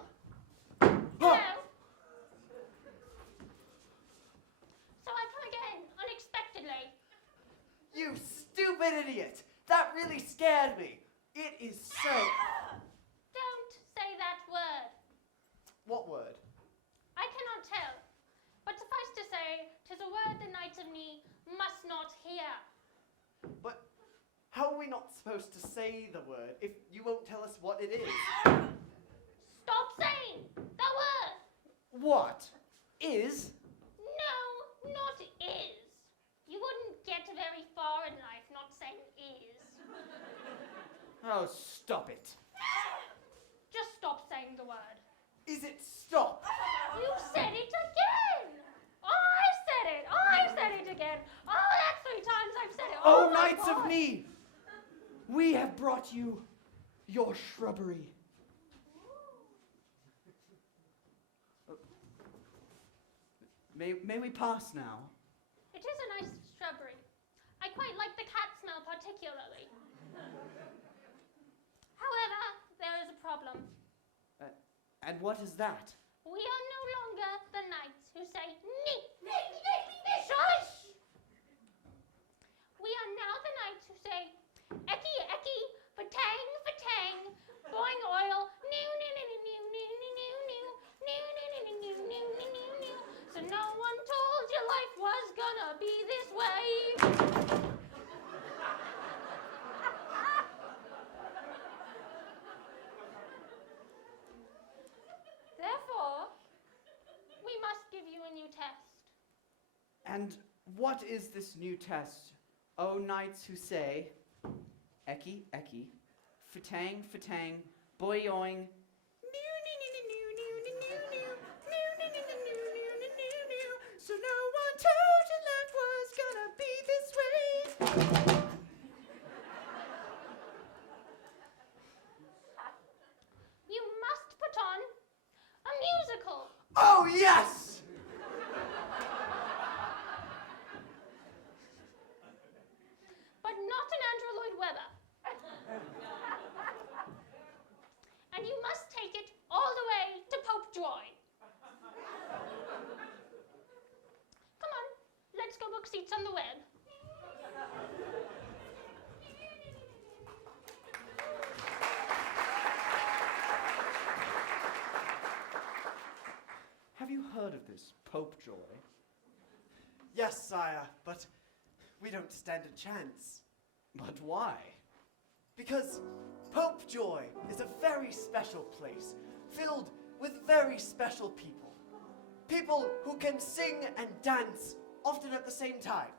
Hello. So I come again, unexpectedly. You stupid idiot! That really scared me. It is so... Don't say that word. What word? I cannot tell. But suffice to say, 'tis a word the knights of me must not hear. But how are we not supposed to say the word if you won't tell us what it is? Stop saying the word. What? Is? No, not is. You wouldn't get very far in life not saying is. Oh, stop it. Just stop saying the word. Is it stop? You said it again. I said it again. Oh, that's 3 times I've said it. Oh, my knights God. of me! We have brought you your shrubbery. May we pass now? It is a nice shrubbery. I quite like the cat smell particularly. However, there is a problem. And what is that? We are no longer the knights who say nee. Shush! We are now the knights who say eki eki, fatang fatang, boing oil, new new new new new new new new new new new new new new new. So no one told you life was gonna be this And what is this new test? O knights who say, Eki, Eki, fatang, fatang, boyoing, so no one told you life was gonna be this way. You must put on a musical. Oh, yes! But not an Andrew Lloyd Webber. And you must take it all the way to Pope Joy. Come on, let's go book seats on the web. Have you heard of this Pope Joy? Yes, sire, but we don't stand a chance. But why? Because Pope Joy is a very special place, filled with very special people. People who can sing and dance, often at the same time.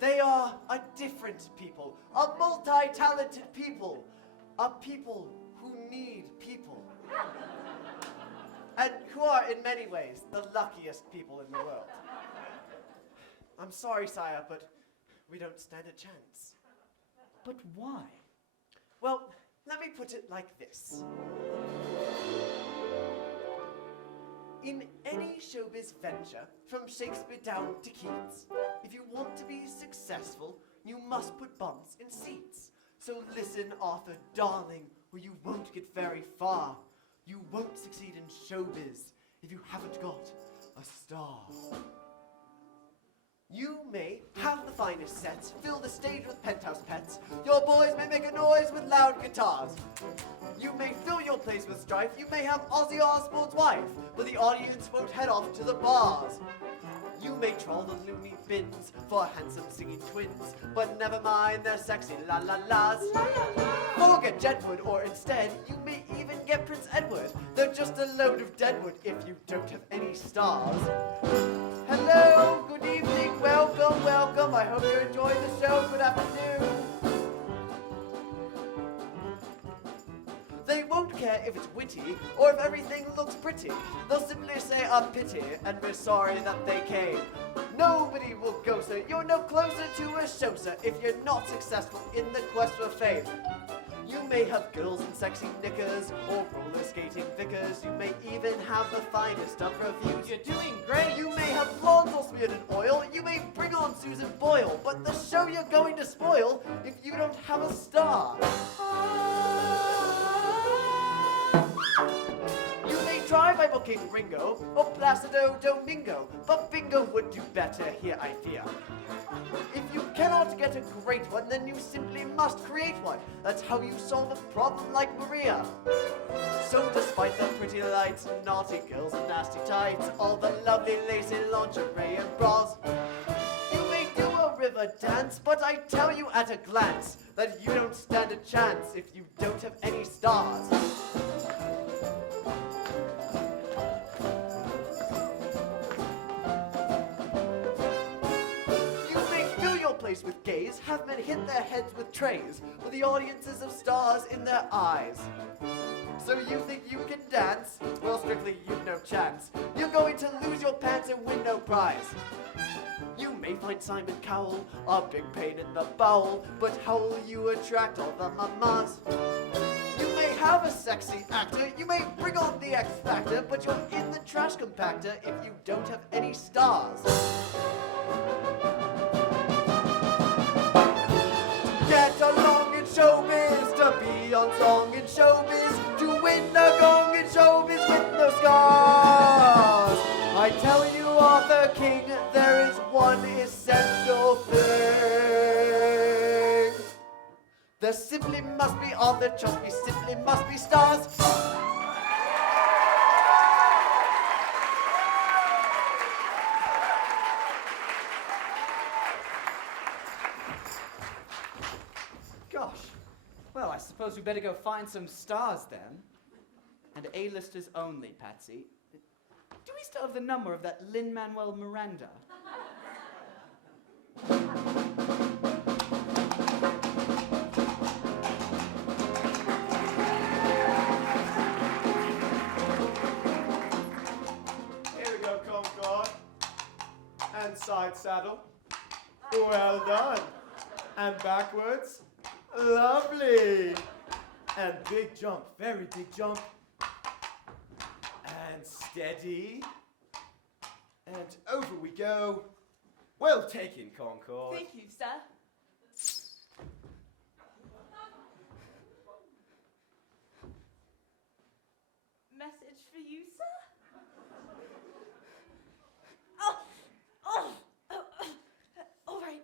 They are a different people, a multi-talented people, a people who need people. And who are, in many ways, the luckiest people in the world. I'm sorry, sire, but we don't stand a chance. But why? Well, let me put it like this. In any showbiz venture, from Shakespeare down to Keats, if you want to be successful, you must put bums in seats. So listen, Arthur, darling, or you won't get very far. You won't succeed in showbiz if you haven't got a star. You may have the finest sets, fill the stage with penthouse pets. Your boys may make a noise with loud guitars. You may fill your place with strife, you may have Ozzy Osbourne's wife, but the audience won't head off to the bars. You may troll the loony bins for handsome singing twins, but never mind their sexy la-la-las. Forget Jedward, or instead, you may even get Prince Edward. They're just a load of deadwood if you don't have any stars. Hello, good evening, welcome, welcome. I hope you're enjoying the show. Good afternoon. They won't care if it's witty or if everything looks pretty. They'll simply say a pity and we're sorry that they came. Nobody will go, sir. You're no closer to a show, sir, if you're not successful in the quest for fame. You may have girls in sexy knickers or roller skating vicars. You may even have the finest of reviews. You're doing great. You may have blondes all smeared in oil. You may bring on Susan Boyle. But the show you're going to spoil if you don't have a star. You may try by booking Ringo or Placido Domingo, but Bingo would do better here, I fear. If you cannot get a great one, then you simply must create one. That's how you solve a problem like Maria. So despite the pretty lights, naughty girls and nasty tights, all the lovely lacy lingerie and bras, you may do a river dance, but I tell you at a glance that you don't stand a chance if you don't have any stars. With gaze, have men hit their heads with trays, with the audiences of stars in their eyes. So you think you can dance? Well, strictly you've no chance. You're going to lose your pants and win no prize. You may find Simon Cowell a big pain in the bowel, but how will you attract all the mamas? You may have a sexy actor, you may bring on the X Factor, but you're in the trash compactor if you don't have any stars. Get along in showbiz, to be on song in showbiz, to win the gong in showbiz with no scars. I tell you, Arthur King, there is one essential thing. There simply must be Arthur, trust me, simply must be stars. Gosh, well, I suppose we better go find some stars then. And A-listers only, Patsie. Do we still have the number of that Lin-Manuel Miranda? right saddle. Well done. And backwards. Lovely. And big jump, very big jump. And steady. And over we go. Well taken, Concord. Thank you, sir. Message for you, sir? All right.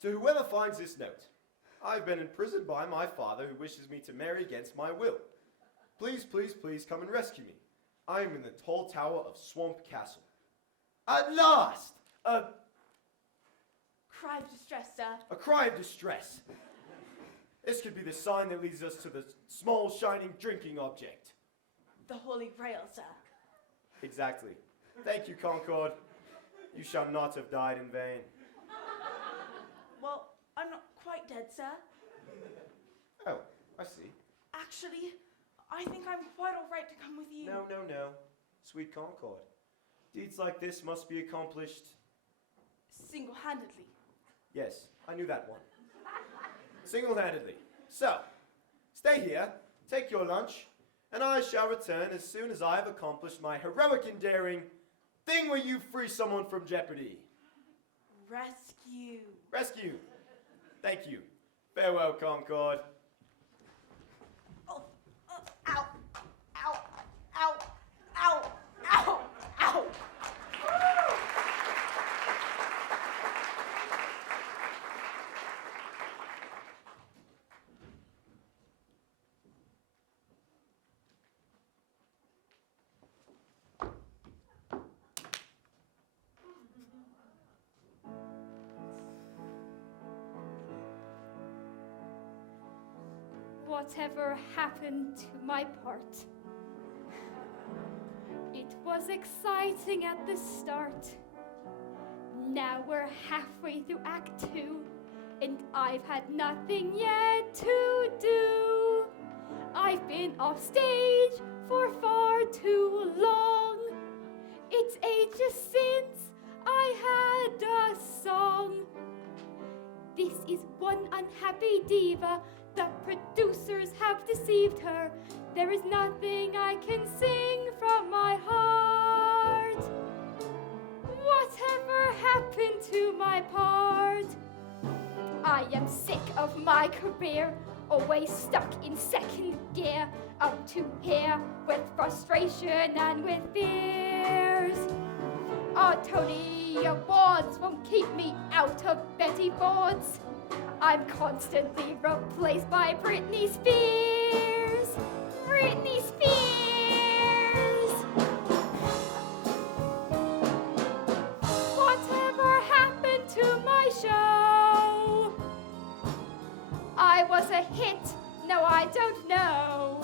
To whoever finds this note, I've been imprisoned by my father who wishes me to marry against my will. Please, please, please come and rescue me. I am in the tall tower of Swamp Castle. At last! Cry of distress, sir. A cry of distress. This could be the sign that leads us to the small, shining drinking object. The Holy Grail, sir. Exactly. Thank you, Concord. You shall not have died in vain. Well, I'm not quite dead, sir. Oh, I see. Actually, I think I'm quite all right to come with you. No. Sweet Concord. Deeds like this must be accomplished. Single-handedly. Yes, I knew that one. Single-handedly. So, stay here, take your lunch, and I shall return as soon as I have accomplished my heroic and daring thing where you free someone from jeopardy. Rescue. Rescue. Thank you. Farewell, Concord. Ow. Ow. Ow. Ow. Ow. Ow. Whatever happened to my part? It was exciting at the start. Now we're halfway through Act 2, and I've had nothing yet to do. I've been off stage for far too long. It's ages since I had a song. This is one unhappy diva. The producers have deceived her. There is nothing I can sing from my heart. Whatever happened to my part? I am sick of my career, always stuck in second gear, up to here with frustration and with fears. Our Tony Awards won't keep me out of Betty Boards. I'm constantly replaced by Britney Spears. Britney Spears! Whatever happened to my show? I was a hit, no I don't know.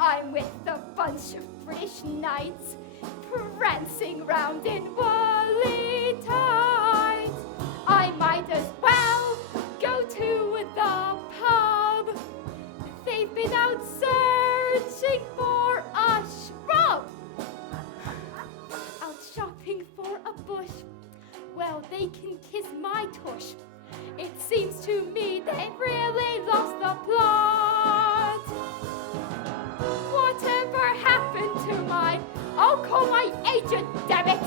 I'm with a bunch of British knights, prancing round in woolly tights. I might as well go to the pub. They've been out searching for a shrub. Out shopping for a bush. Well, they can kiss my tush. It seems to me they really lost the plot. Whatever happened to my... I'll call my agent, damn it!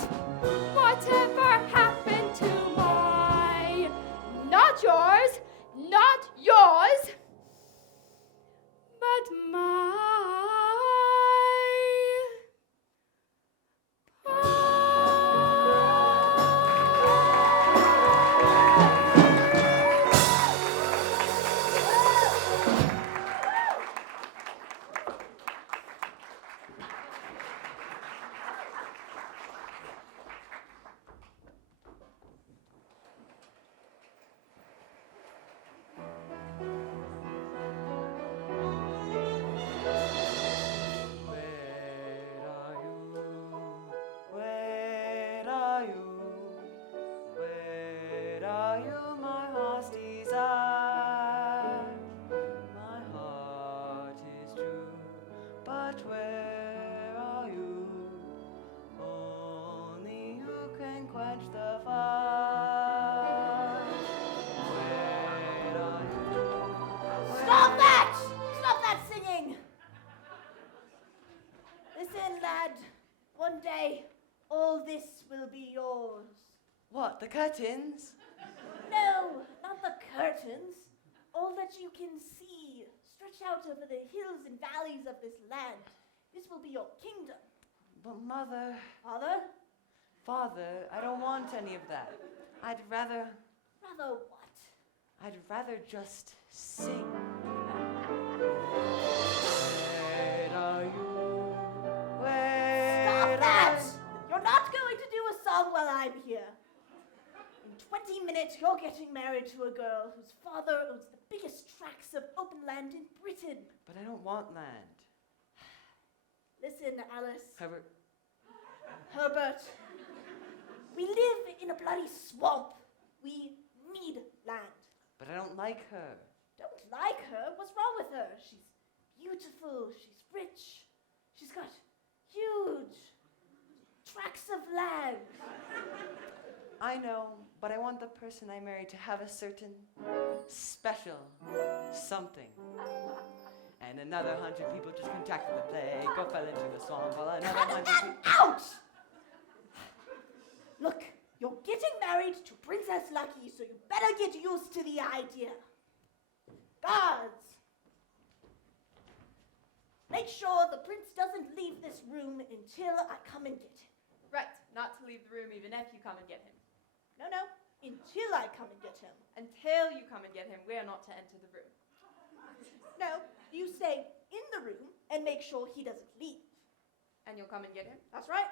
Whatever happened to my... Not yours, not yours, but my... Lancelot, where are you? Only you can quench the fire. Where are you? Stop that! Stop that singing! Listen, lad. One day, all this will be yours. What, the curtains? No, not the curtains. All that you can see, stretched out over the hills and valleys of this land. This will be your kingdom. But Mother... Father? Father, I don't want any of that. I'd rather... Rather what? I'd rather just sing. Where are you? Where Stop that! You're not going to do a song while I'm here. In 20 minutes, you're getting married to a girl whose father owns the biggest tracts of open land in Britain. But I don't want land. Listen, Alice. Herbert. Herbert. We live in a bloody swamp. We need land. But I don't like her. Don't like her? What's wrong with her? She's beautiful. She's rich. She's got huge tracts of land. I know, but I want the person I marry to have a certain special something. And another 100 people just contracted the plague or fell into the swamp, while another 100 people... Out! Look, you're getting married to Princess Lucky, so you better get used to the idea. Guards! Make sure the prince doesn't leave this room until I come and get him. Right, not to leave the room even if you come and get him. No, until I come and get him. Until you come and get him, we are not to enter the room. No, you stay in the room and make sure he doesn't leave. And you'll come and get him? That's right.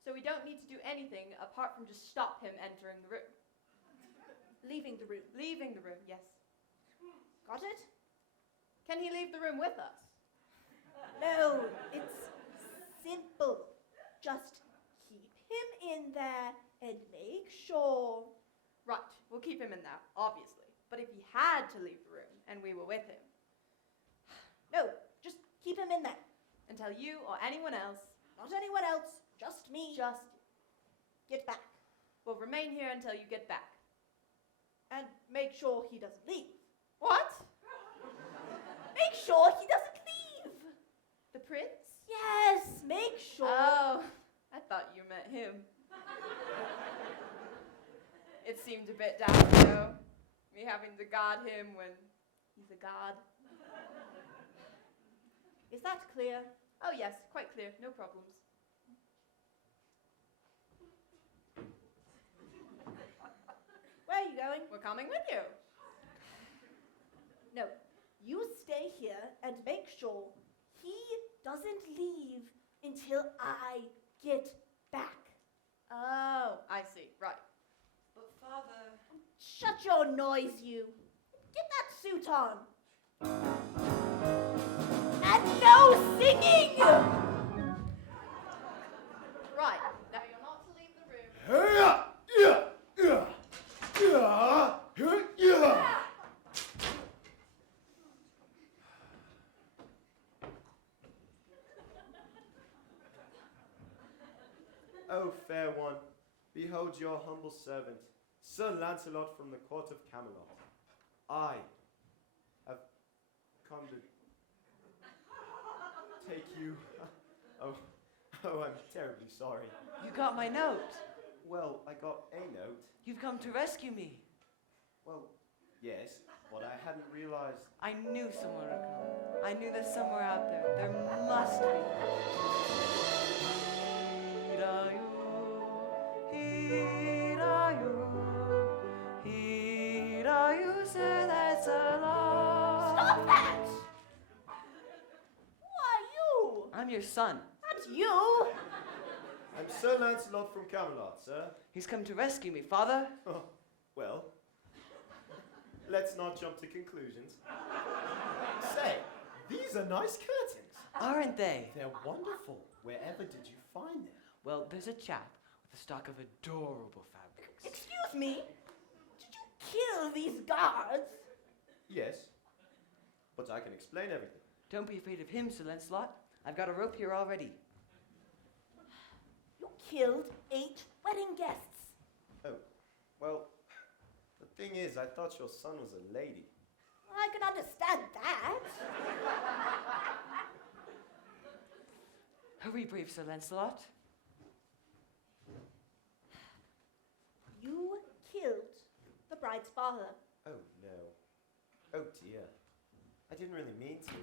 So we don't need to do anything apart from just stop him entering the room. Leaving the room. Leaving the room, yes. Got it? Can he leave the room with us? No, it's simple. Just keep him in there and make sure... Right, we'll keep him in there, obviously. But if he had to leave the room and we were with him... No, just keep him in there. Until you or anyone else... Not anyone else, just me. Just you. Get back. We'll remain here until you get back. And make sure he doesn't leave. What? Make sure he doesn't leave. The prince? Yes, make sure. Oh, I thought you meant him. It seemed a bit down, though. Me having to guard him when he's a god. Is that clear? Oh yes, quite clear, no problems. Where are you going? We're coming with you. No, you stay here and make sure he doesn't leave until I get back. Oh, I see, right. But Father... Shut your noise, you. Get that suit on. And no singing! Right, now you're not to leave the room. Oh, fair one, behold your humble servant, Sir Lancelot from the court of Camelot. I have come to take you... Oh, I'm terribly sorry. You got my note. Well, I got a note. You've come to rescue me. Well, yes, but I hadn't realized... I knew someone would come. I knew there's somewhere out there. There must be. Sir Lancelot. Stop that! Who are you? I'm your son. Not you. I'm Sir Lancelot from Camelot, sir. He's come to rescue me, Father. Oh, well, let's not jump to conclusions. Say, these are nice curtains. Aren't they? They're wonderful. Wherever did you find them? Well, there's a chap with a stock of adorable fabrics. Excuse me? Did you kill these guards? Yes, but I can explain everything. Don't be afraid of him, Sir Lancelot. I've got a rope here already. You killed 8 wedding guests. Oh, well, the thing is, I thought your son was a lady. I can understand that. Hurry, brave Sir Lancelot. You killed the bride's father. Oh, no. Oh, dear. I didn't really mean to.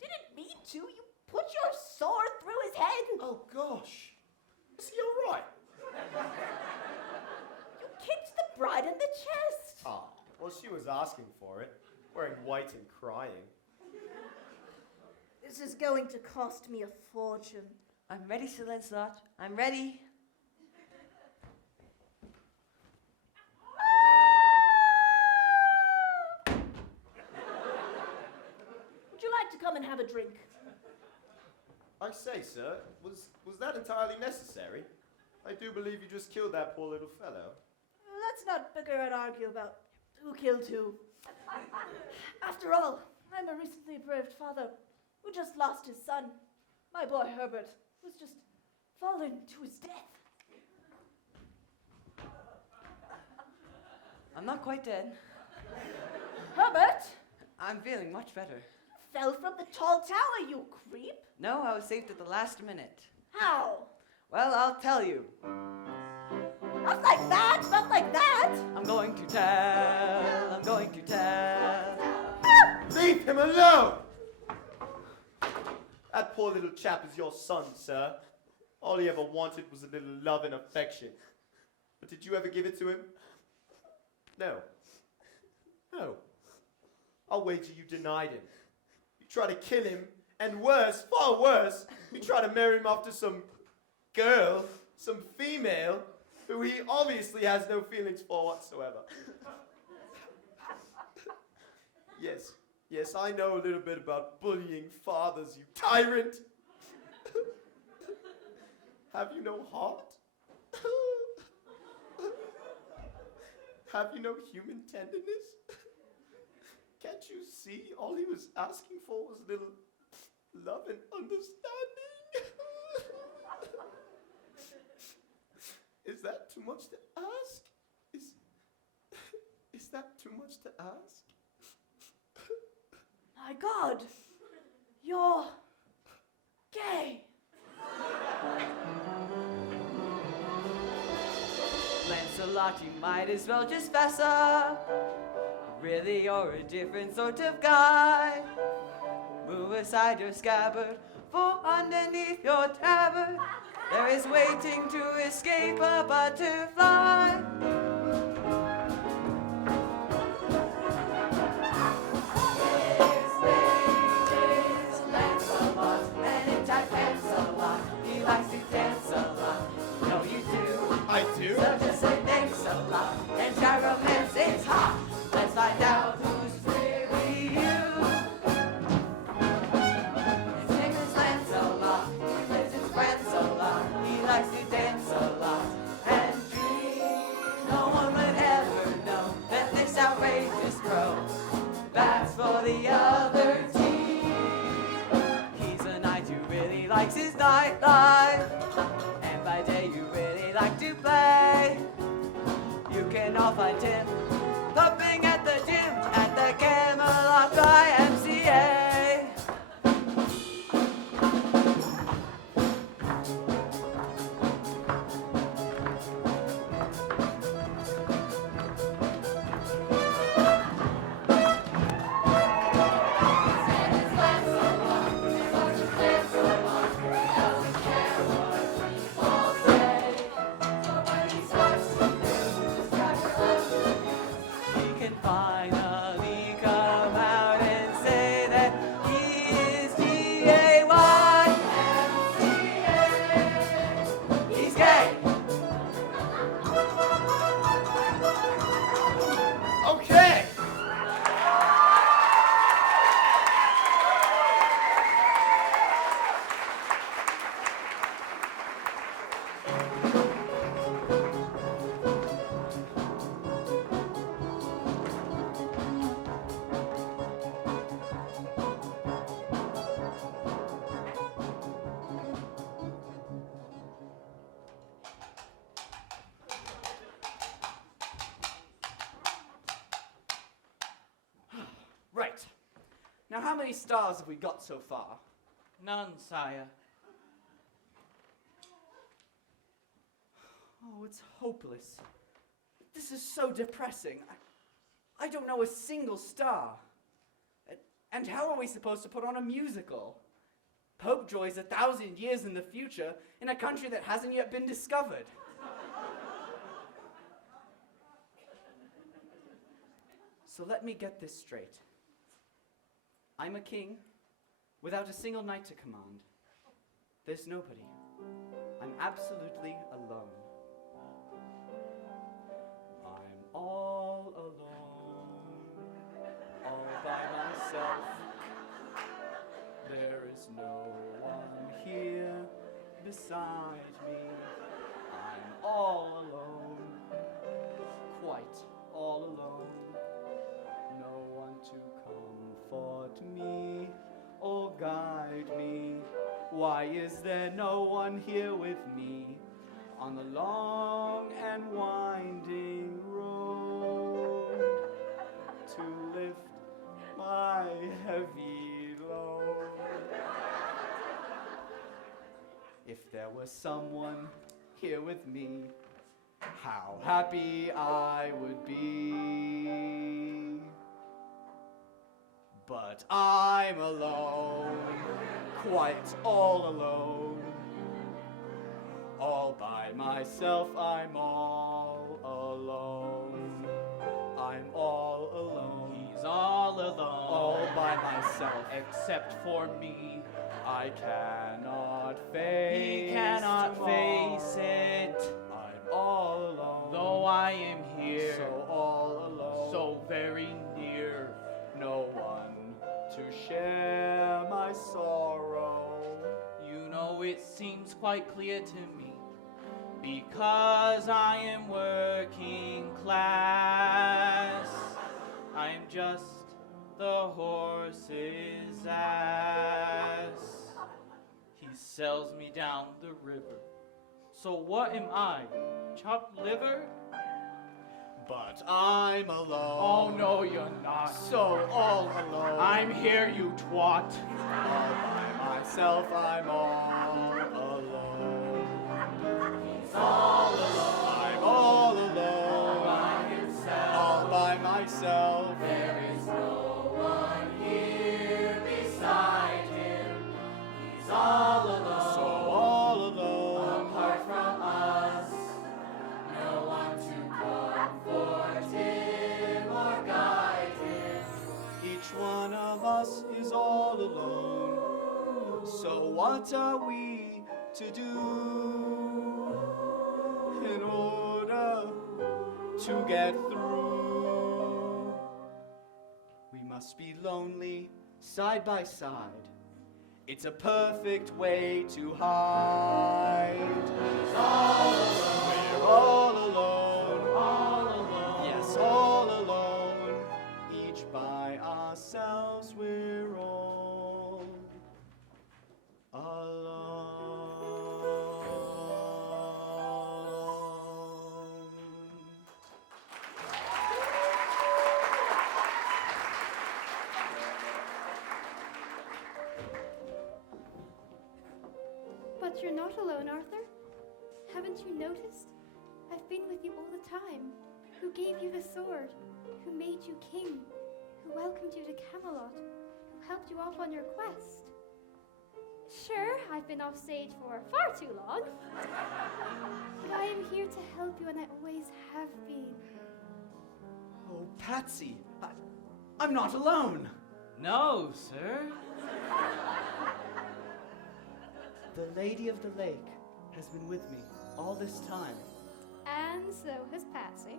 Didn't mean to. You put your sword through his head. Oh, gosh. Is he all right? You kicked the bride in the chest. Ah, well, she was asking for it, wearing white and crying. This is going to cost me a fortune. I'm ready, Sir Lancelot. I'm ready. Would you like to come and have a drink? I say, sir, was that entirely necessary? I do believe you just killed that poor little fellow. Let's not bicker and argue about who killed who. After all, I'm a recently bereaved father who just lost his son. My boy Herbert was just falling to his death. I'm not quite dead. Herbert! I'm feeling much better. Fell from the tall tower, you creep. No, I was saved at the last minute. How? Well, I'll tell you. Not like that, not like that. I'm going to tell, I'm going to tell. Leave him alone! That poor little chap is your son, sir. All he ever wanted was a little love and affection. But did you ever give it to him? No. No. I'll wager you denied him. You tried to kill him, and worse, far worse, you tried to marry him off to some girl, some female, who he obviously has no feelings for whatsoever. Yes, I know a little bit about bullying fathers, you tyrant. Have you no heart? Have you no human tenderness? Can't you see all he was asking for was a little love and understanding? Is that too much to ask? Is that too much to ask? My God, you're gay. Lancelot, you might as well just fess up. Really, you're a different sort of guy. Move aside your scabbard, for underneath your tabard there is waiting to escape a butterfly. His name is Lancelot, and in time pants a lot. He likes to dance a lot. No, you do. I do? So just say thanks a lot, and try romance, it's hot. Let's find out who's really you. His name is Lancelot. He lives in France a lot. He likes to dance a lot and dream. No one would ever know that this outrageous throw. That's for the other team. He's a knight who really likes his nightlife, and by day you really like to play. You can all find him pumping at the gym at the Camelot YMCA. He can finally come out and Now, how many stars have we got so far? None, sire. Oh, it's hopeless. This is so depressing. I don't know a single star. And how are we supposed to put on a musical? Pope Joy's 1,000 years in the future in a country that hasn't yet been discovered. So let me get this straight. I'm a king without a single knight to command. There's nobody. I'm absolutely alone. I'm all alone, all by myself. There is no one here beside me. I'm all alone, quite all alone. No one to comfort me or guide me. Why is there no one here with me on the long and winding road to lift my heavy load? If there was someone here with me, how happy I would be. But I'm alone, quite all alone. All by myself, I'm all alone. I'm all alone. He's all alone. All by myself. Except for me. I cannot face He cannot tomorrow. face it. I'm all alone. Though I am here. So all alone. So very near. No one to share my sorrow. You know it seems quite clear to me, because I am working class. I'm just the horse's ass. He sells me down the river. So what am I? Chopped liver? But I'm alone. Oh no, you're not. So all alone. I'm here, you twat. All by myself, I'm all alone. He's all alone. I'm all alone. All by himself. All by myself. There is no one here beside him. He's all alone. So all alone. Apart from us, no one to comfort him or guide him. Each one of us is all alone. So what are we to do in order to get through? We must be lonely side by side. It's a perfect way to hide. We're all alone. All alone. Yes, all alone. Each by ourselves, we're all alone. But you're not alone, Arthur. Haven't you noticed? I've been with you all the time. Who gave you the sword? Who made you king? Who welcomed you to Camelot? Who helped you off on your quest? Sure, I've been off stage for far too long. But I am here to help you, and I always have been. Oh, Patsie, I'm not alone. No, sir. The Lady of the Lake has been with me all this time. And so has Patsie.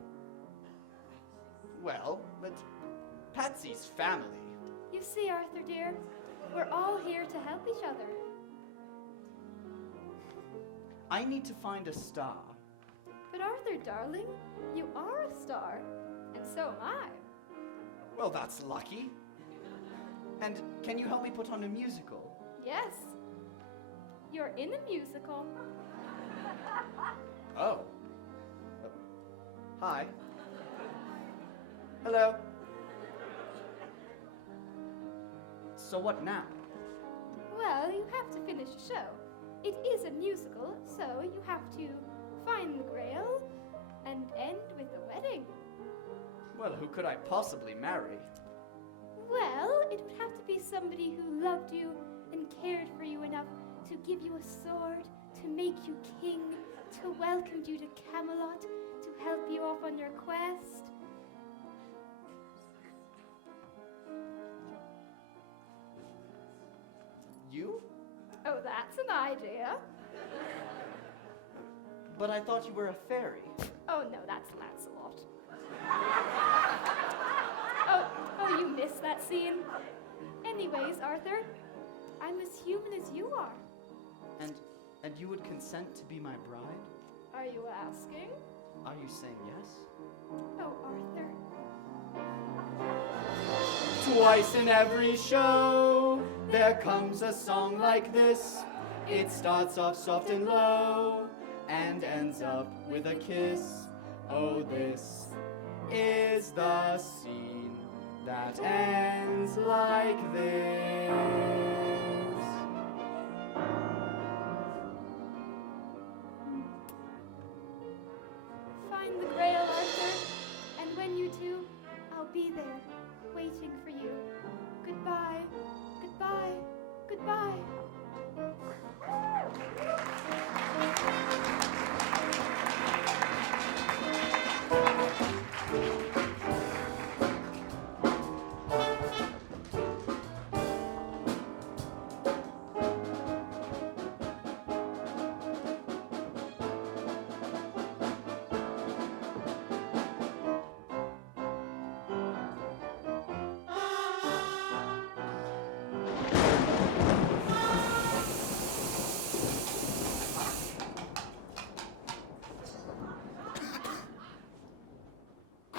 Well, but Patsie's family. You see, Arthur dear, we're all here to help each other. I need to find a star. But Arthur, darling, you are a star, and so am I. Well, that's lucky. And can you help me put on a musical? Yes. You're in a musical. Oh. Hi. Hello. So what now? Well, you have to finish the show. It is a musical, so you have to find the Grail and end with a wedding. Well, who could I possibly marry? Well, it would have to be somebody who loved you and cared for you enough to give you a sword, to make you king, to welcome you to Camelot, to help you off on your quest. You? Oh, that's an idea. But I thought you were a fairy. Oh, no, that's Lancelot. Oh, you missed that scene. Anyways, Arthur, I'm as human as you are. And you would consent to be my bride? Are you asking? Are you saying yes? Oh, Arthur. Twice in every show, there comes a song like this. It starts off soft and low, and ends up with a kiss. Oh, this is the scene that ends like this. Find the Grail, Arthur, and when you do, I'll be there, waiting for you. Goodbye, goodbye, goodbye.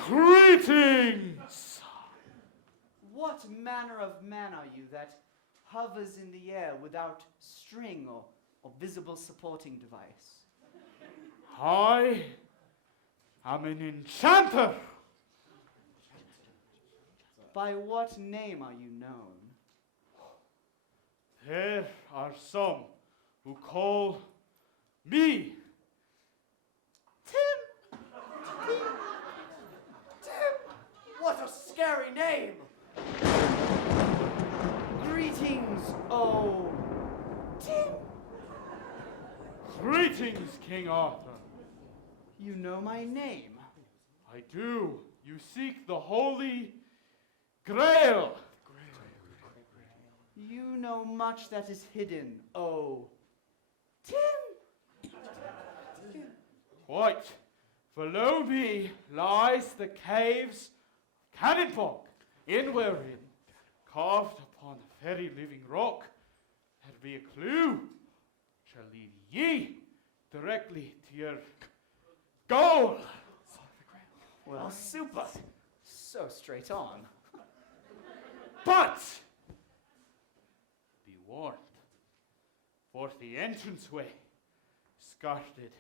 Greetings! What manner of man are you that hovers in the air without string or visible supporting device? I am an enchanter. By what name are you known? There are some who call me What a scary name! Greetings, oh Tim! Greetings, King Arthur. You know my name? I do. You seek the Holy Grail. You know much that is hidden, oh Tim! Quite. Below me lies the caves of Cannonbog, in wherein, carved upon the very living rock, there be a clue shall lead ye directly to your goal. Well, super. So straight on. But be warned, for the entranceway is guarded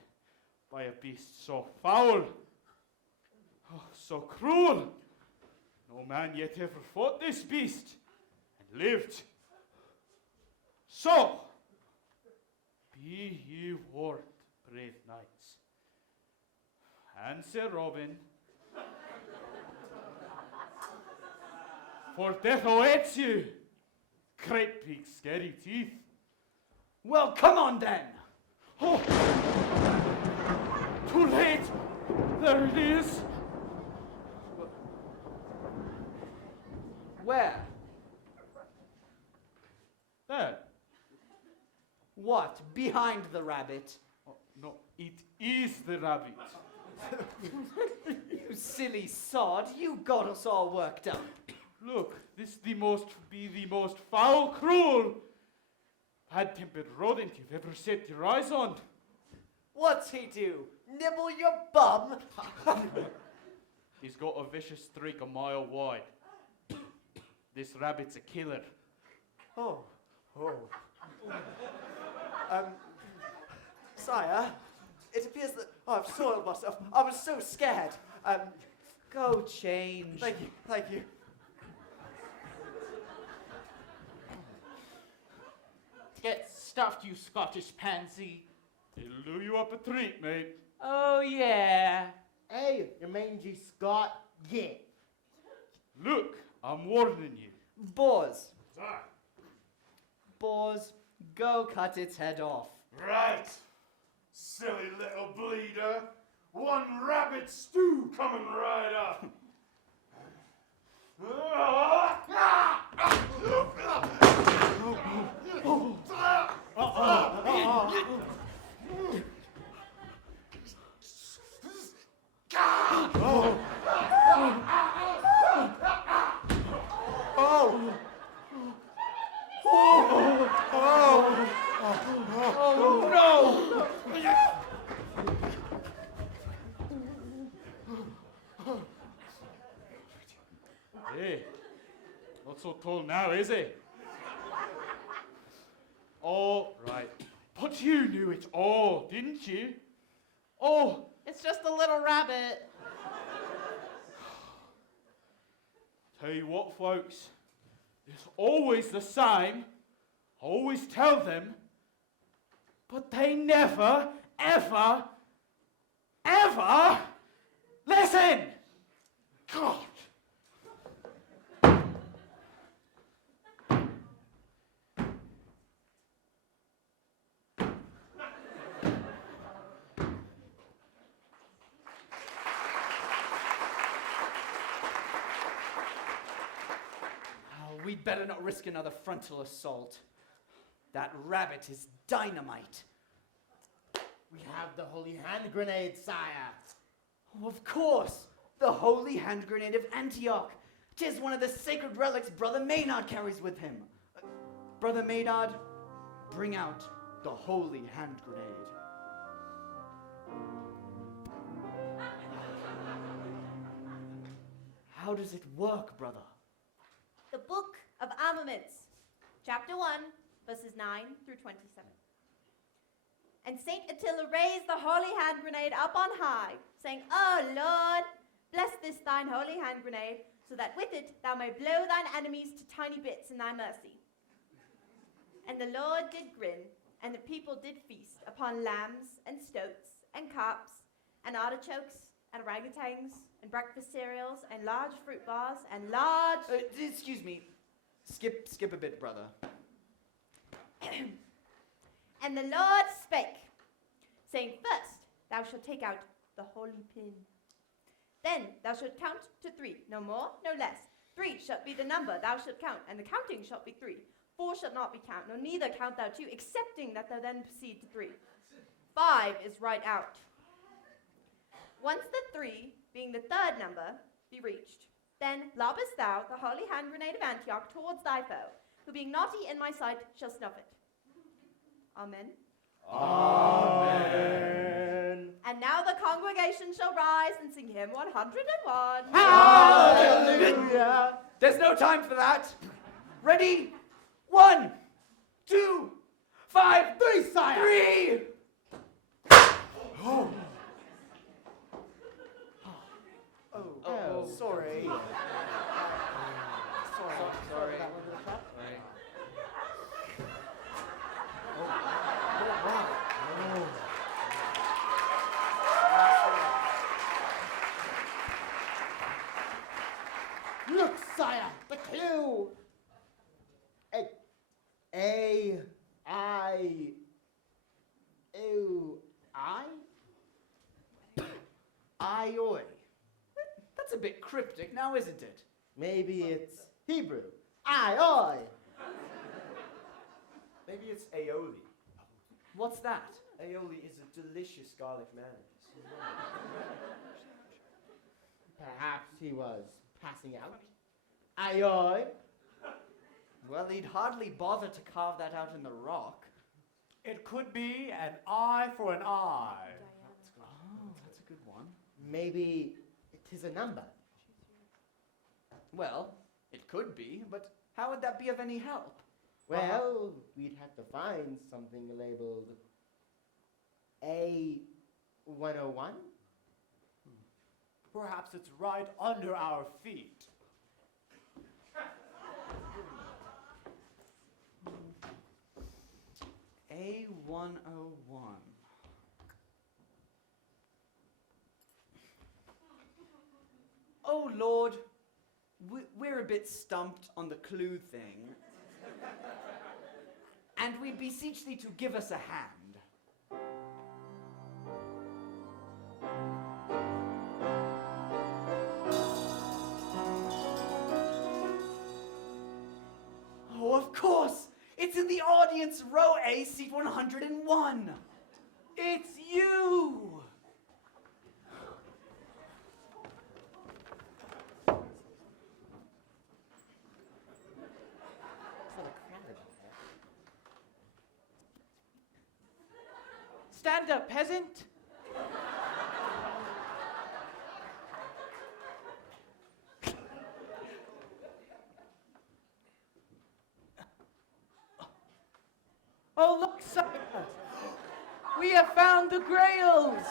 by a beast so foul, oh, so cruel. No man yet ever fought this beast and lived. So, be ye warned, brave knights. And Sir Robin, for death awaits you, great big scary teeth. Well, come on then! Oh! Too late! There it is! Where? There. What? Behind the rabbit? Oh, no, it is the rabbit. You silly sod, you got us all worked up. Look, this be the most foul, cruel, bad-tempered rodent you've ever set your eyes on. What's he do? Nibble your bum? He's got a vicious streak a mile wide. This rabbit's a killer. Oh. Sire, it appears that I've soiled myself. I was so scared. Go change. Thank you. Get stuffed, you Scottish pansy. It'll do you up a treat, mate. Oh, yeah. Hey, you mangy Scot, get. Look, I'm warning you. Boars. Boars, go cut its head off. Right. Silly little bleeder. One rabbit stew coming right up. Hey, not so tall now, is he? All right. But you knew it all, didn't you? Oh, It's just a little rabbit. tell you what, folks. It's always the same. I always tell them. But they never, ever, ever listen! God! Oh, we'd better not risk another frontal assault. That rabbit is dynamite. We have the holy hand grenade, sire. Oh, of course, the holy hand grenade of Antioch. 'Tis one of the sacred relics Brother Maynard carries with him. Brother Maynard, bring out the holy hand grenade. How does it work, brother? The Book of Armaments, chapter 1, verses 9 through 27. And Saint Attila raised the holy hand grenade up on high, saying, O Lord, bless this thine holy hand grenade, so that with it thou may blow thine enemies to tiny bits in thy mercy. And the Lord did grin, and the people did feast upon lambs and stoats and carps and artichokes and orangutans and breakfast cereals and large fruit bars and large... Excuse me. Skip a bit, brother. And the Lord spake, saying, First thou shalt take out the holy pin. Then thou shalt count to 3, no more, no less. 3 shalt be the number thou shalt count, and the counting shalt be 3. 4 shalt not be count, nor neither count thou 2, excepting that thou then proceed to 3. 5 is right out. Once the 3, being the third number, be reached, then lobbest thou the holy hand grenade of Antioch towards thy foe, who being naughty in my sight shall snuff it. Amen. Amen. And now the congregation shall rise and sing hymn 101. Hallelujah! There's no time for that. Ready? 1, 2, 5, 3, sire. 3. Oh, sorry. Sorry. Look, sire, the clue. I-O-I? That's a bit cryptic now, isn't it? Maybe it's Hebrew. I. Maybe it's aioli. What's that? Aioli is a delicious garlic mayonnaise. Perhaps he was passing out. Aye. Well, he'd hardly bother to carve that out in the rock. It could be an eye for an eye. Oh, that's a good one. Maybe it is a number. Well, it could be, but how would that be of any help? Well, we'd have to find something labeled A101. Perhaps it's right under our feet. A101. Oh Lord, we're a bit stumped on the clue thing. And we beseech thee to give us a hand. Oh, of course! It's in the audience, row A, seat 101. It's you! Stand up, peasant. Oh, look, sire! We have found the grails!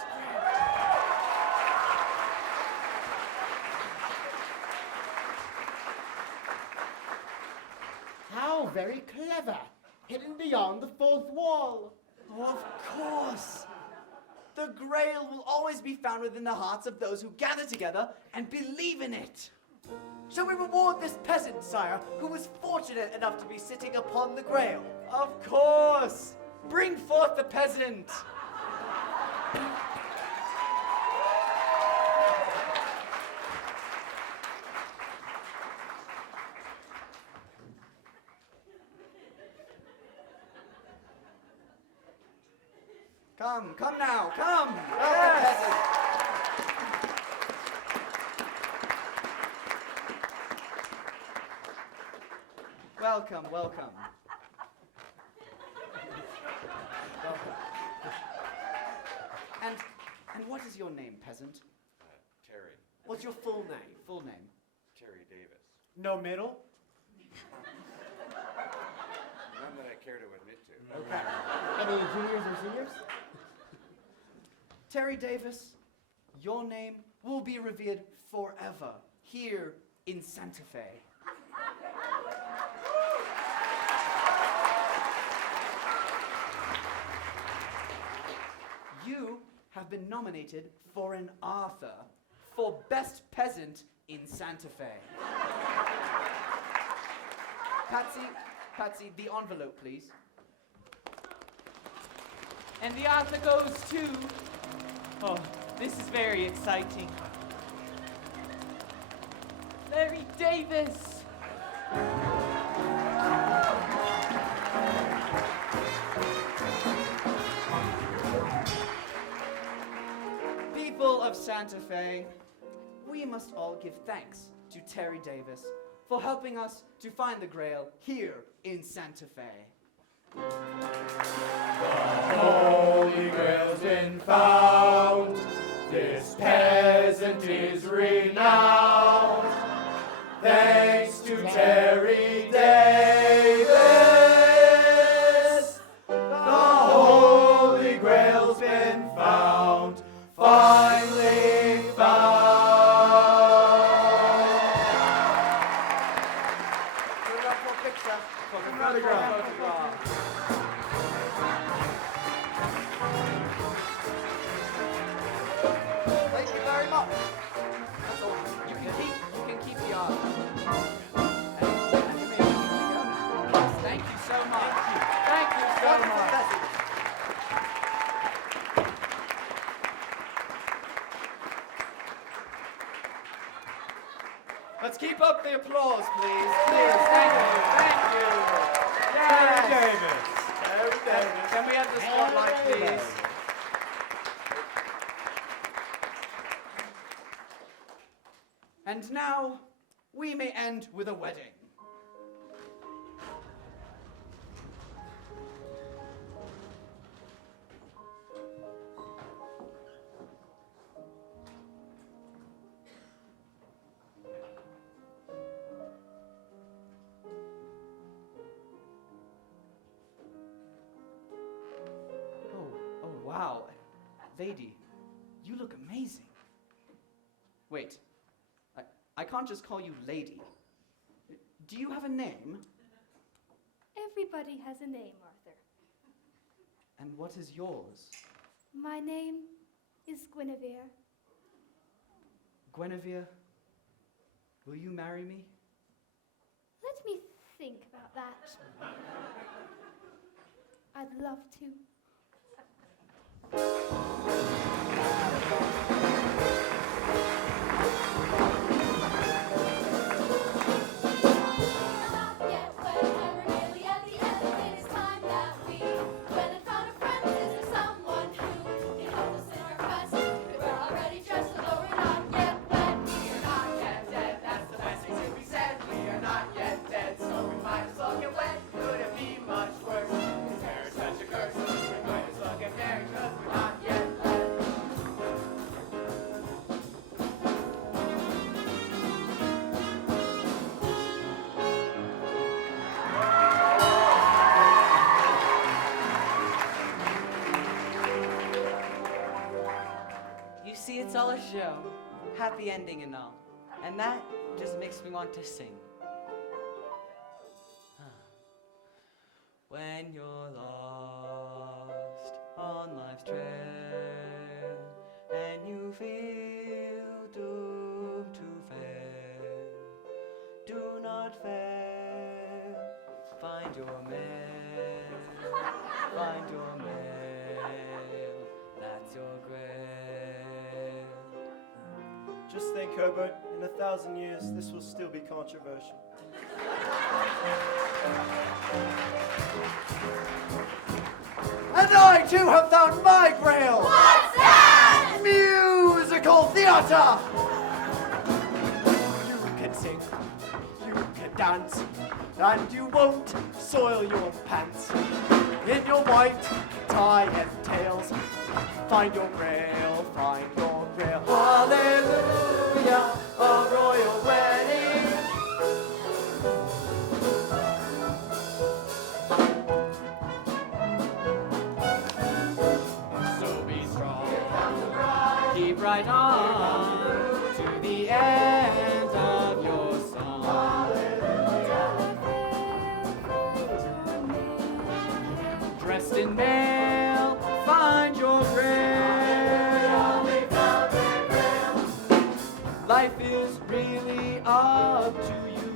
How very clever! Hidden beyond the fourth wall. Oh, of course! The Grail will always be found within the hearts of those who gather together and believe in it. Shall we reward this peasant, sire, who was fortunate enough to be sitting upon the Grail? Of course! Bring forth the peasant! Come now, come! Yes. Welcome, welcome. And what is your name, peasant? Terry. What's your full name? Full name. Terry Davis. No middle? None that I care to admit to. Okay. Any juniors or seniors? Terry Davis, your name will be revered forever here in Santa Fe. You have been nominated for an Arthur for Best Peasant in Santa Fe. Patsie, the envelope, please. And the Arthur goes to... Oh, this is very exciting. Larry Davis! People of Santa Fe, we must all give thanks to Terry Davis for helping us to find the Grail here in Santa Fe. The Holy Grail's been found. This peasant is renowned. Thanks to Terry Davis. The Holy Grail's been found. Finally found. Put it up for a picture. Photograph. Thank you very much. That's all. You can keep the art. And you may go now. Yes, thank you so much. Thank you so much. Let's keep up the applause, please. Please, thank you. Thank you. Yes. Terry Davis. Terry Davis. Can we have the spotlight, please? And now, we may end with a wedding. Oh, wow. Lady, you look amazing. Wait. I can't just call you lady. Do you have a name? Everybody has a name, Arthur. And what is yours? My name is Guinevere. Guinevere, will you marry me? Let me think about that. I'd love to. It's all a show, happy ending and all. And that just makes me want to sing. When you're lost on life's trail and you feel doomed to fail, do not fail. Find your man, find your man. That's your grail. Just think, Herbert, in 1,000 years, this will still be controversial. And I too have found my grail! What's that? Musical theater! You can sing, you can dance, and you won't soil your pants. In your white tie and tails, find your grail, find your grail. Hallelujah, a royal wedding. So be strong, keep right on to the end of your song. Dressed in mail, find your grail. Life is really up to you.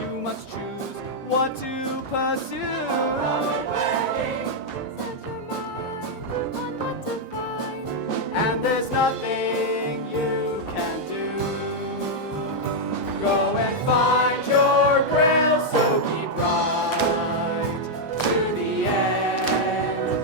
You must choose what to pursue. And there's nothing you can do. Go and find your grail, so keep right to the end.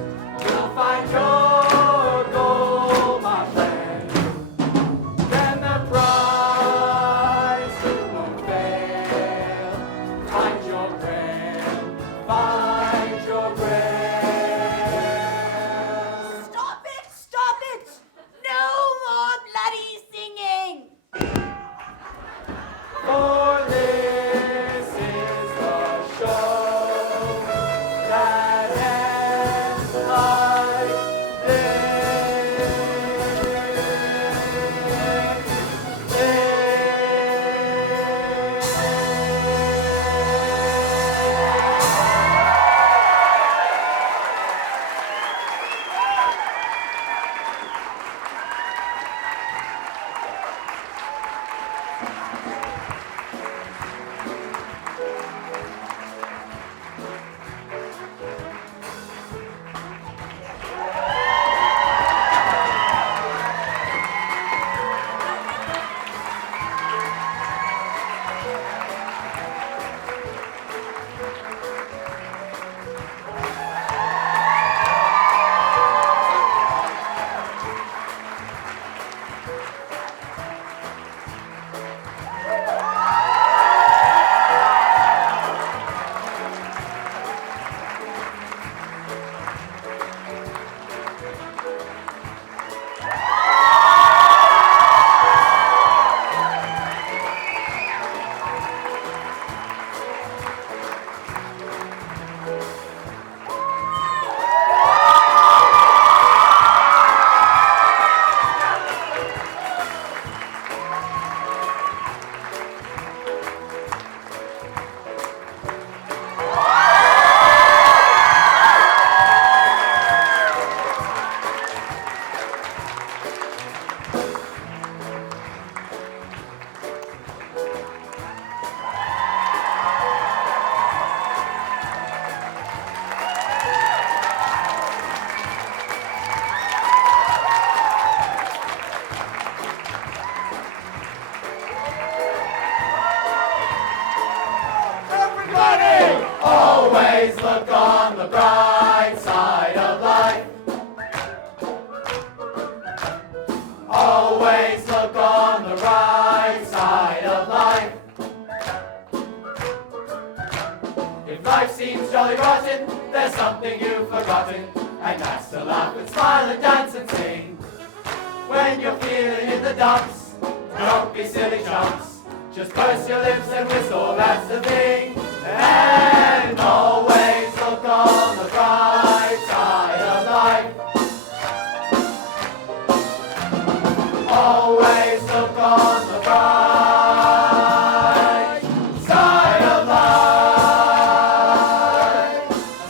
There's something you've forgotten, and that's to laugh and smile and dance and sing. When you're feeling in the dumps, don't be silly chumps. Just purse your lips and whistle, that's the thing. And always look on the bright side of life. Always look on the bright side of life.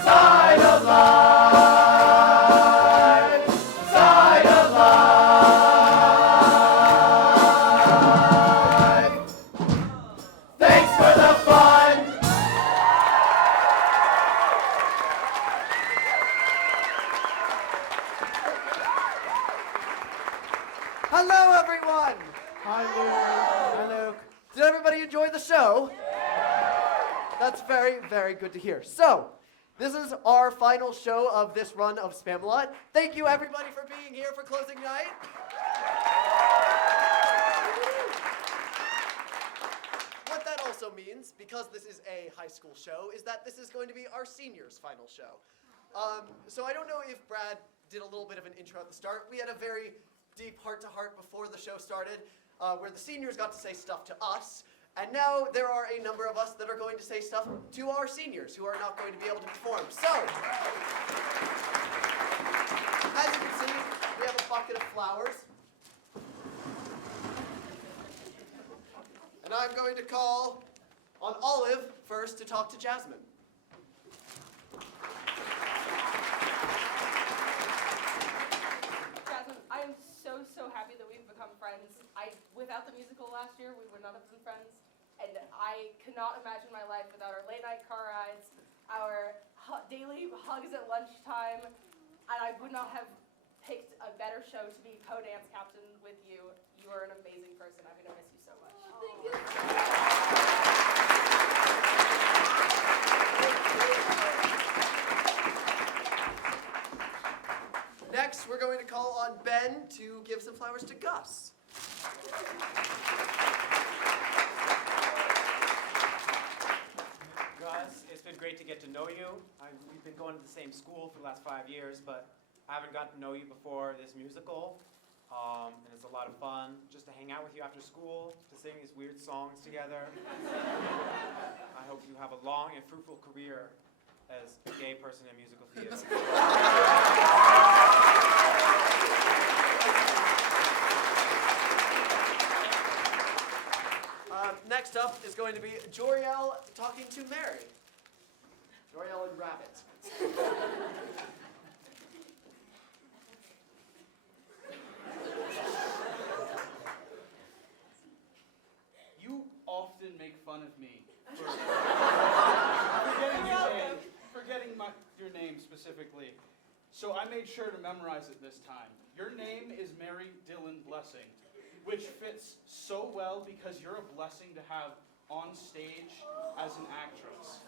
Side of life. Side of life. Thanks for the fun. Hello, everyone! Hi, Luke. Hi, Luke. Did everybody enjoy the show? That's very, very good to hear. So, this is our final show of this run of Spamalot. Thank you, everybody, for being here for closing night. What that also means, because this is a high school show, is that this is going to be our seniors' final show. So I don't know if Brad did a little bit of an intro at the start. We had a very deep heart-to-heart before the show started, where the seniors got to say stuff to us, and now there are a number of us that are going to say stuff to our seniors who are not going to be able to perform. So, as you can see, we have a bucket of flowers. And I'm going to call on Olive first to talk to Jasmine. Jasmine, I am so happy that we've become friends. Without the musical last year, we would not have been friends. And I cannot imagine my life without our late night car rides, our daily hugs at lunchtime, and I would not have picked a better show to be co-dance captain with you. You are an amazing person. I'm going to miss you so much. Thank you. Next, we're going to call on Ben to give some flowers to Gus. Gus, it's been great to get to know you. We've been going to the same school for the last 5 years, but I haven't gotten to know you before this musical. And it's a lot of fun just to hang out with you after school, to sing these weird songs together. I hope you have a long and fruitful career as a gay person in musical theater. Next up is going to be Joriel talking to Mary. Joriel and Rabbit. You often make fun of me for forgetting your name specifically. So I made sure to memorize it this time. Your name is Mary Dillon Blessing, which fits so well because you're a blessing to have on stage as an actress.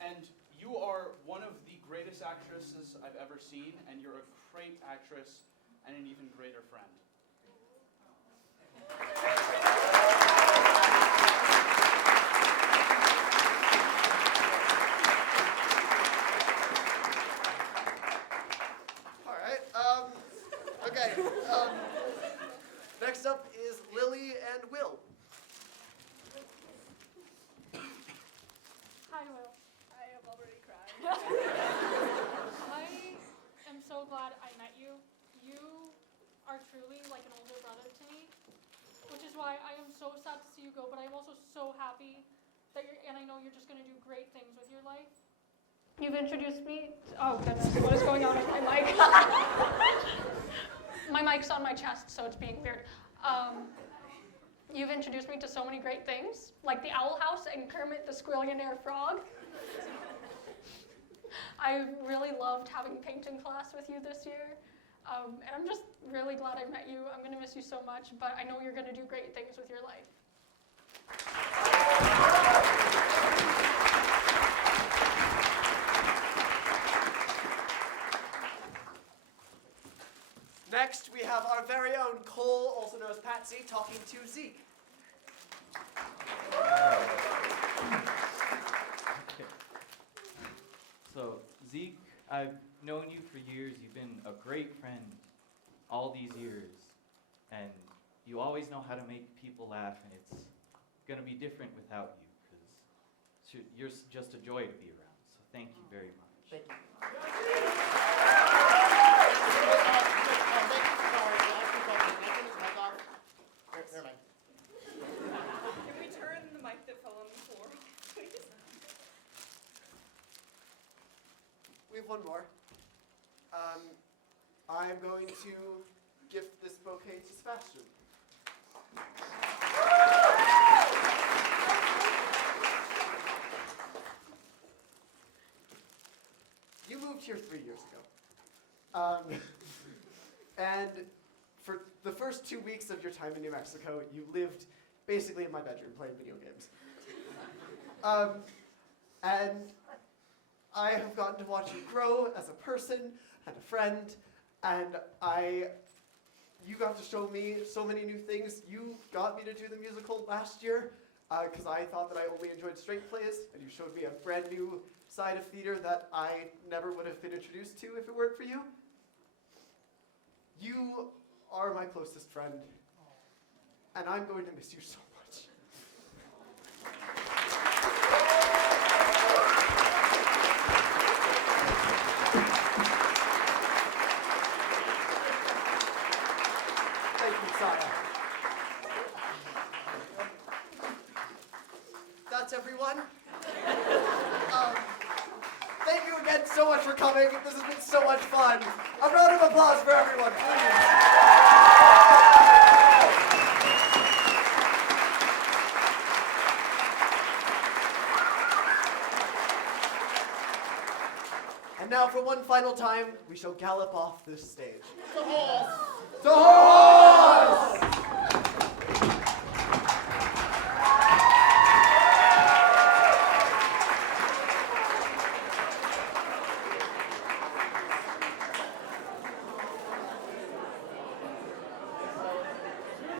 And you are one of the greatest actresses I've ever seen, and you're a great actress and an even greater friend. All right. Okay. Next up is Lily and Will. Hi, Will. I am already crying. I am so glad I met you. You are truly like an older brother to me, which is why I am so sad to see you go, but I'm also so happy that and I know you're just going to do great things with your life. You've introduced me oh goodness, what is going on with my mic? My mic's on my chest, so it's being weird. You've introduced me to so many great things, like the Owl House and Kermit the Squillionaire Frog. I really loved having painting class with you this year. And I'm just really glad I met you. I'm going to miss you so much, but I know you're going to do great things with your life. Next, we have our very own Cole, also known as Patsie, talking to Zeke. So, Zeke, I've known you for years. You've been a great friend all these years. And you always know how to make people laugh, and it's going to be different without you, because you're just a joy to be around. So thank you very much. Thank you. Never mind. Can we turn the mic that fell on the floor, please? We have one more. I'm going to gift this bouquet to Sebastian. You moved here 3 years ago. And for the first 2 weeks of your time in New Mexico, you lived basically in my bedroom playing video games. And I have gotten to watch you grow as a person and a friend, and you got to show me so many new things. You got me to do the musical last year, because I thought that I only enjoyed straight plays, and you showed me a brand new side of theater that I never would have been introduced to if it weren't for you. You are my closest friend, and I'm going to miss you so much. Thank you, Saya. That's everyone. Thank you again so much for coming. This has been so much fun. A round of applause for everyone, please. And now, for one final time, we shall gallop off this stage.